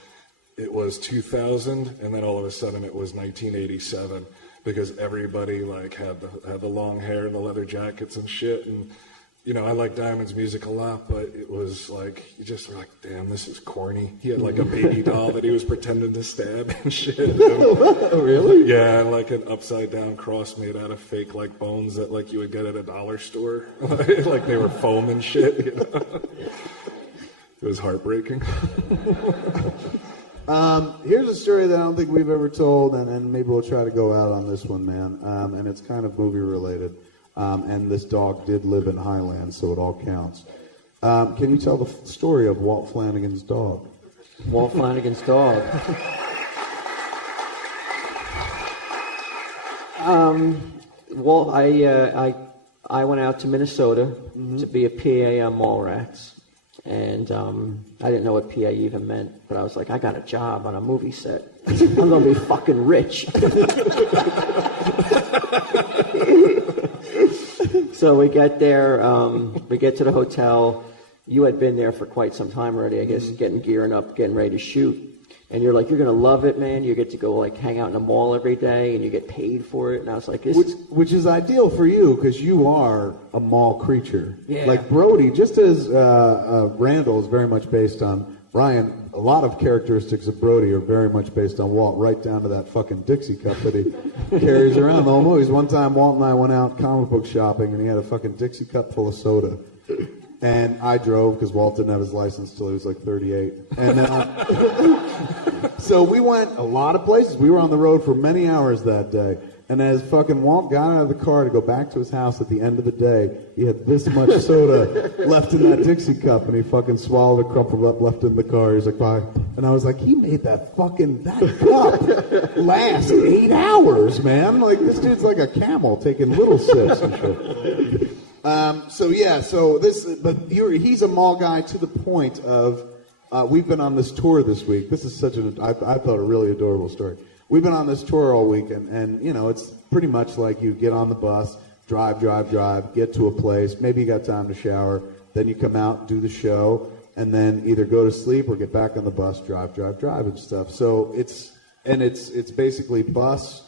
it was 2000, and then all of a sudden it was 1987, because everybody like had the long hair and the leather jackets and shit. And you know, I like Diamond's music a lot, but it was like you just were like, damn, this is corny. He had like a baby doll that he was pretending to stab and shit. And, Oh, really? yeah, and like an upside down cross made out of fake like bones that like you would get at a dollar store, like they were foam and shit. You know? It was heartbreaking. Here's a story that I don't think we've ever told, and maybe we'll try to go out on this one, man. And it's kind of movie related. And this dog did live in Highlands, so it all counts. Can you tell the story of Walt Flanagan's dog? Walt Flanagan's dog. Walt, I went out to Minnesota to be a PA on Mallrats. And I didn't know what PA even meant, but I was like, I got a job on a movie set. I'm going to be fucking rich. So we get there, we get to the hotel. You had been there for quite some time already, I guess, getting gearing up, getting ready to shoot. And you're like, you're going to love it, man. You get to go, like, hang out in the mall every day, and you get paid for it. And I was like, which is ideal for you, because you are a mall creature. Yeah. Like Brody, just as Randall is very much based on Bryan, a lot of characteristics of Brody are very much based on Walt, right down to that fucking Dixie cup that he carries around the whole movies. One time, Walt and I went out comic book shopping, and he had a fucking Dixie cup full of soda. And I drove, because Walt didn't have his license till he was like 38. And so we went a lot of places. We were on the road for many hours that day. And as fucking Walt got out of the car to go back to his house at the end of the day, he had this much soda left in that Dixie cup, and he fucking swallowed it, crumpled up, left it in the car. He's like, bye. And I was like, he made that cup last 8 hours, man. Like, this dude's like a camel taking little sips and shit. He's a mall guy to the point of, we've been on this tour this week. This is such I thought a really adorable story. We've been on this tour all week, and you know, it's pretty much like you get on the bus, drive, get to a place, maybe you got time to shower, then you come out, do the show, and then either go to sleep or get back on the bus, drive and stuff. So it's basically bus,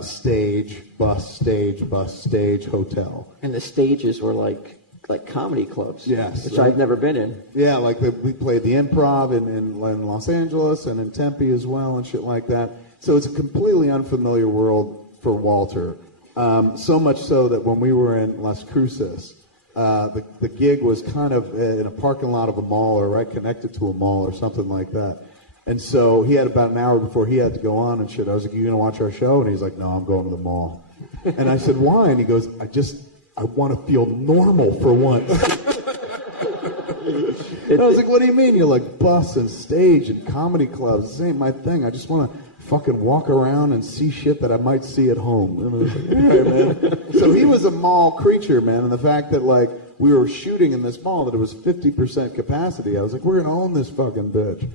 stage, hotel. And the stages were like comedy clubs. Yes. Which I've never been in. Yeah, like we played the Improv in Los Angeles and in Tempe as well and shit like that. So it's a completely unfamiliar world for Walter. So much so that when we were in Las Cruces, the gig was kind of in a parking lot of a mall, or right connected to a mall or something like that. And so he had about an hour before he had to go on and shit. I was like, you gonna watch our show? And he's like, no, I'm going to the mall. And I said, why? And he goes, I want to feel normal for once. And I was like, what do you mean? You're like, bus and stage and comedy clubs. This ain't my thing. I just want to fucking walk around and see shit that I might see at home. And I was like, all right, man. So he was a mall creature, man. And the fact that, like, we were shooting in this mall that it was 50% capacity, I was like, we're going to own this fucking bitch.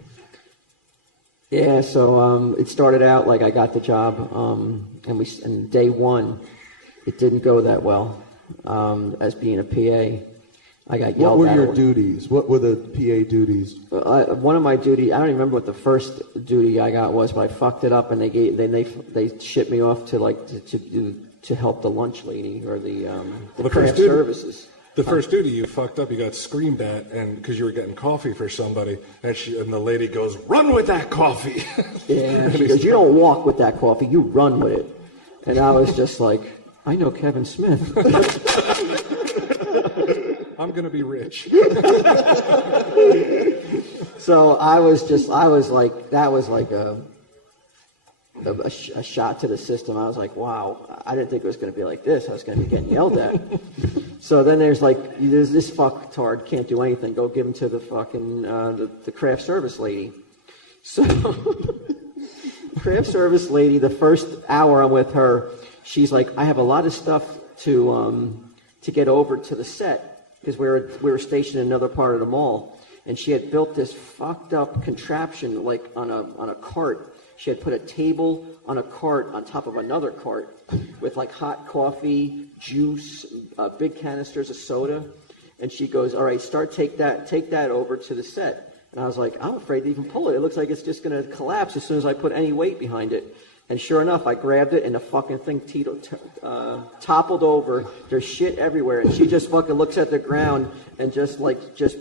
Yeah, so it started out like I got the job, and day one, it didn't go that well. As being a PA, I got yelled at. What were your duties? What were the PA duties? One of my duties, I don't even remember what the first duty I got was, but I fucked it up, and they shipped me off to help the lunch lady or the craft services. The first duty you fucked up, you got screamed at, and because you were getting coffee for somebody, and the lady goes, "Run with that coffee!" Yeah, she goes, "You don't walk with that coffee, you run with it." And I was just like, I know Kevin Smith. I'm going to be rich. So I was like, that was like a shot to the system. I was like, wow, I didn't think it was going to be like this. I was going to be getting yelled at. So then there's this fucktard can't do anything. Go give him to the fucking, the craft service lady. So craft service lady, the first hour I'm with her, she's like, I have a lot of stuff to get over to the set, because we were stationed in another part of the mall, and she had built this fucked up contraption like on a cart. She had put a table on a cart on top of another cart with like hot coffee, juice, big canisters of soda, and she goes, "All right, take that over to the set." And I was like, I'm afraid to even pull it. It looks like it's just going to collapse as soon as I put any weight behind it. And sure enough, I grabbed it, and the fucking thing toppled over. There's shit everywhere, and she just fucking looks at the ground and just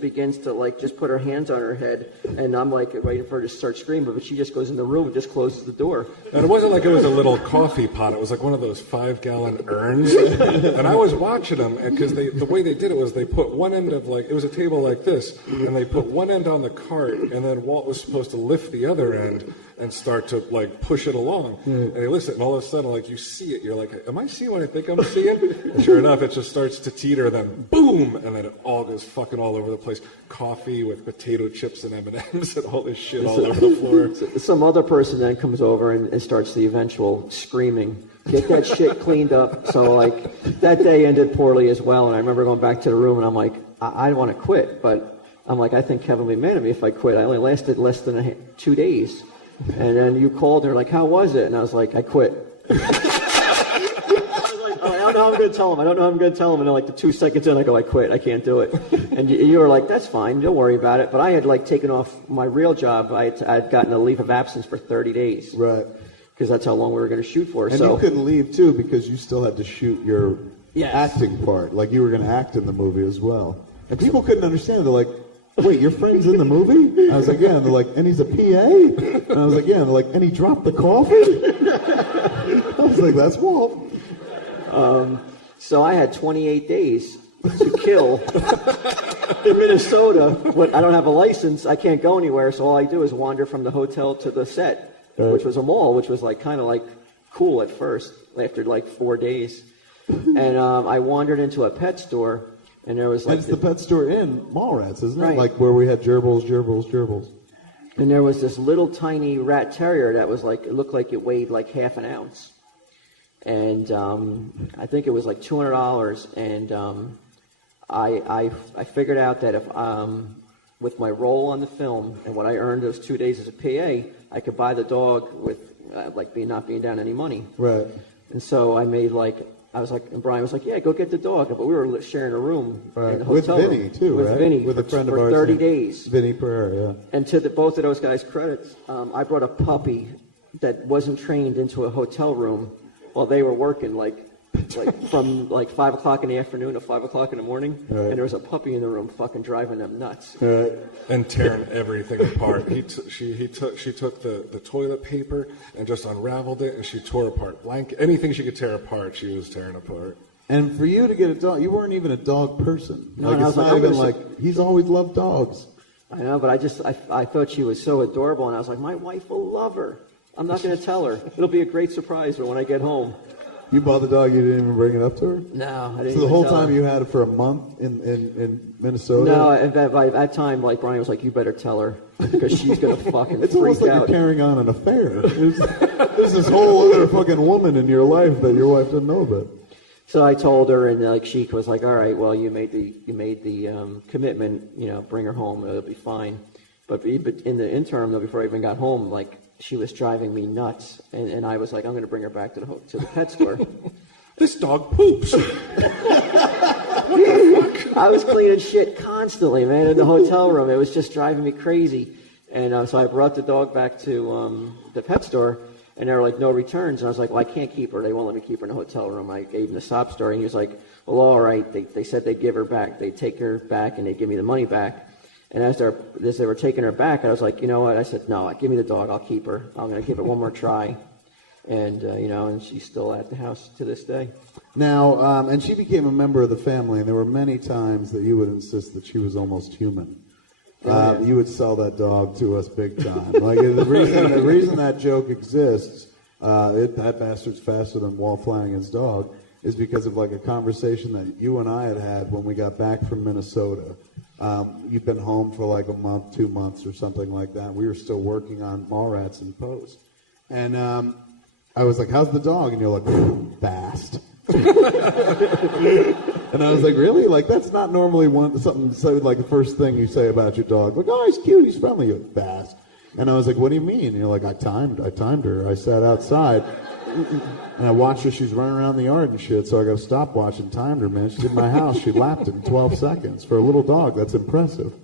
begins to just put her hands on her head. And I'm like waiting for her to start screaming, but she just goes in the room and just closes the door. And it wasn't like it was a little coffee pot. It was like one of those 5-gallon urns. And I was watching them, because the way they did it was they put one end of it was a table like this, and they put one end on the cart, and then Walt was supposed to lift the other end and start to push it along. And they listen, and all of a sudden you see it, you're like, am I seeing what I think I'm seeing? And sure enough, it just starts to teeter, then boom, and then it all goes fucking all over the place. Coffee with potato chips and M&Ms and all this shit all over the floor. Some other person then comes over and starts the eventual screaming. Get that shit cleaned up. So that day ended poorly as well, and I remember going back to the room, and I'm like, I want to quit, but I'm like, I think Kevin will be mad at me if I quit. I only lasted less than 2 days. And then you called, and they're like, how was it? And I was like, I quit. I was like, oh, how I'm going to tell him. I don't know how I'm going to tell him. And then like the 2 seconds in, I go, I quit. I can't do it. And you were like, that's fine. Don't worry about it. But I had like taken off my real job. I'd gotten a leave of absence for 30 days. Right. Because that's how long we were going to shoot for. And so you couldn't leave, too, because you still had to shoot your Yes. acting part. Like, you were going to act in the movie as well. And people couldn't understand it. They're like, wait, your friend's in the movie? I was like, yeah. And they're like, and he's a PA? And I was like, yeah. And they're like, and he dropped the coffee? I was like, that's Walt. So I had 28 days to kill in Minnesota. When I don't have a license, I can't go anywhere, so all I do is wander from the hotel to the set, which was a mall, which was like kind of like cool at first, after like 4 days. And I wandered into a pet store, and there was like... And it's the pet store in Mallrats, isn't it? Right. Like where we had gerbils. And there was this little tiny rat terrier that was like, it looked like it weighed like half an ounce. And I think it was like $200. And I figured out that if with my role on the film and what I earned those 2 days as a PA, I could buy the dog with not being down any money. Right. And so I made and Bryan was like, yeah, go get the dog. But we were sharing a room in the hotel with Vinny, room. too, with right? Vinny With a friend of for ours. 30 days. Vinny Pereira, yeah. And to both of those guys' credits, I brought a puppy that wasn't trained into a hotel room while they were working, like from like 5 o'clock in the afternoon to 5 o'clock in the morning. Right. And there was a puppy in the room fucking driving them nuts. Right. And tearing everything apart. She took the toilet paper and just unraveled it, and she tore apart anything she could tear apart. She was tearing apart. And for you to get a dog, you weren't even a dog person. No, like, and I it's was not like, even he's always loved dogs. I know, but I thought she was so adorable, and I was like, my wife will love her. I'm not going to tell her. It'll be a great surprise for when I get home. You bought the dog, you didn't even bring it up to her? No, I didn't. So the whole tell time her. you had it for a month in Minnesota? No, at that time, like Bryan was like, you better tell her because she's going to fucking It's freak almost like out. you're carrying on an affair. There's this whole other fucking woman in your life that your wife didn't know about. So I told her, and like she was like, all right, well, you made the commitment, bring her home, it'll be fine. But in the interim, though, before I even got home, like she was driving me nuts, and I was like, I'm going to bring her back to the pet store. This dog poops. I was cleaning shit constantly, man, in the hotel room. It was just driving me crazy. And so I brought the dog back to the pet store, and there were like no returns. And I was like, well, I can't keep her. They won't let me keep her in the hotel room. I gave him the sob story, and he was like, well, all right. They said they'd give her back. They'd take her back, and they'd give me the money back. And as they were taking her back, I was like, you know what? I said, no, give me the dog. I'll keep her. I'm going to give it one more try. And, and she's still at the house to this day. Now, and she became a member of the family, and there were many times that you would insist that she was almost human. You would sell that dog to us big time. Like the reason that joke exists, that bastard's faster than Walt Flanagan's dog, is because of like a conversation that you and I had when we got back from Minnesota. You've been home for like a month, 2 months, or something like that. We were still working on Mallrats in post, and I was like, "How's the dog?" And you're like, "Fast." And I was like, really? Like, that's not normally something like the first thing you say about your dog. Like, oh, he's cute, he's friendly, you're fast. And I was like, what do you mean? And you're like, I timed her. I sat outside and I watched her. She's running around the yard and shit. So I got a stopwatch and timed her, man. She's in my house. She lapped it in 12 seconds. For a little dog, that's impressive.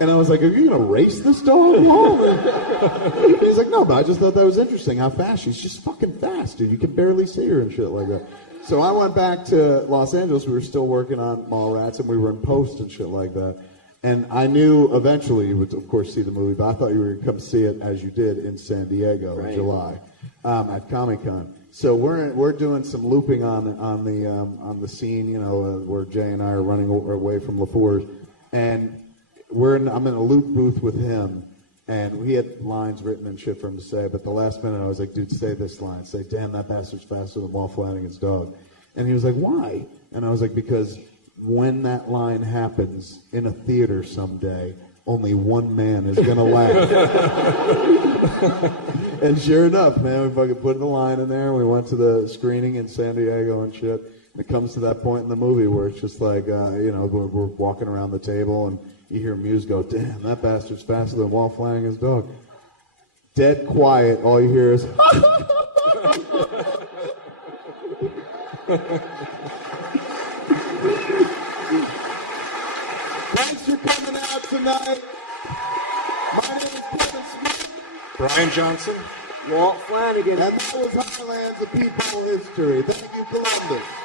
And I was like, are you going to race this dog home? And he's like, no, but I just thought that was interesting, how fast she's just fucking fast, dude. You can barely see her and shit like that. So I went back to Los Angeles. We were still working on Mallrats, and we were in post and shit like that. And I knew eventually you would, of course, see the movie, but I thought you were going to come see it as you did in San Diego in July at Comic-Con. So we're doing some looping on the scene, where Jay and I are running away from LaFour's, and I'm in a loop booth with him, and we had lines written and shit for him to say, but the last minute I was like, dude, say this line. Say, damn, that bastard's faster than Walt Flanagan's dog. And he was like, why? And I was like, because when that line happens in a theater someday, only one man is going to laugh. And sure enough, man, we fucking put the line in there, and we went to the screening in San Diego and shit. And it comes to that point in the movie where it's just like, we're walking around the table, and you hear Muse go, damn, that bastard's faster than Walt Flanagan's dog. Dead quiet, all you hear is, Thanks for coming out tonight. My name is Kevin Smith. Bryan Johnson. Walt Flanagan. And that was Highlands, a Peephole history. Thank you, Columbus.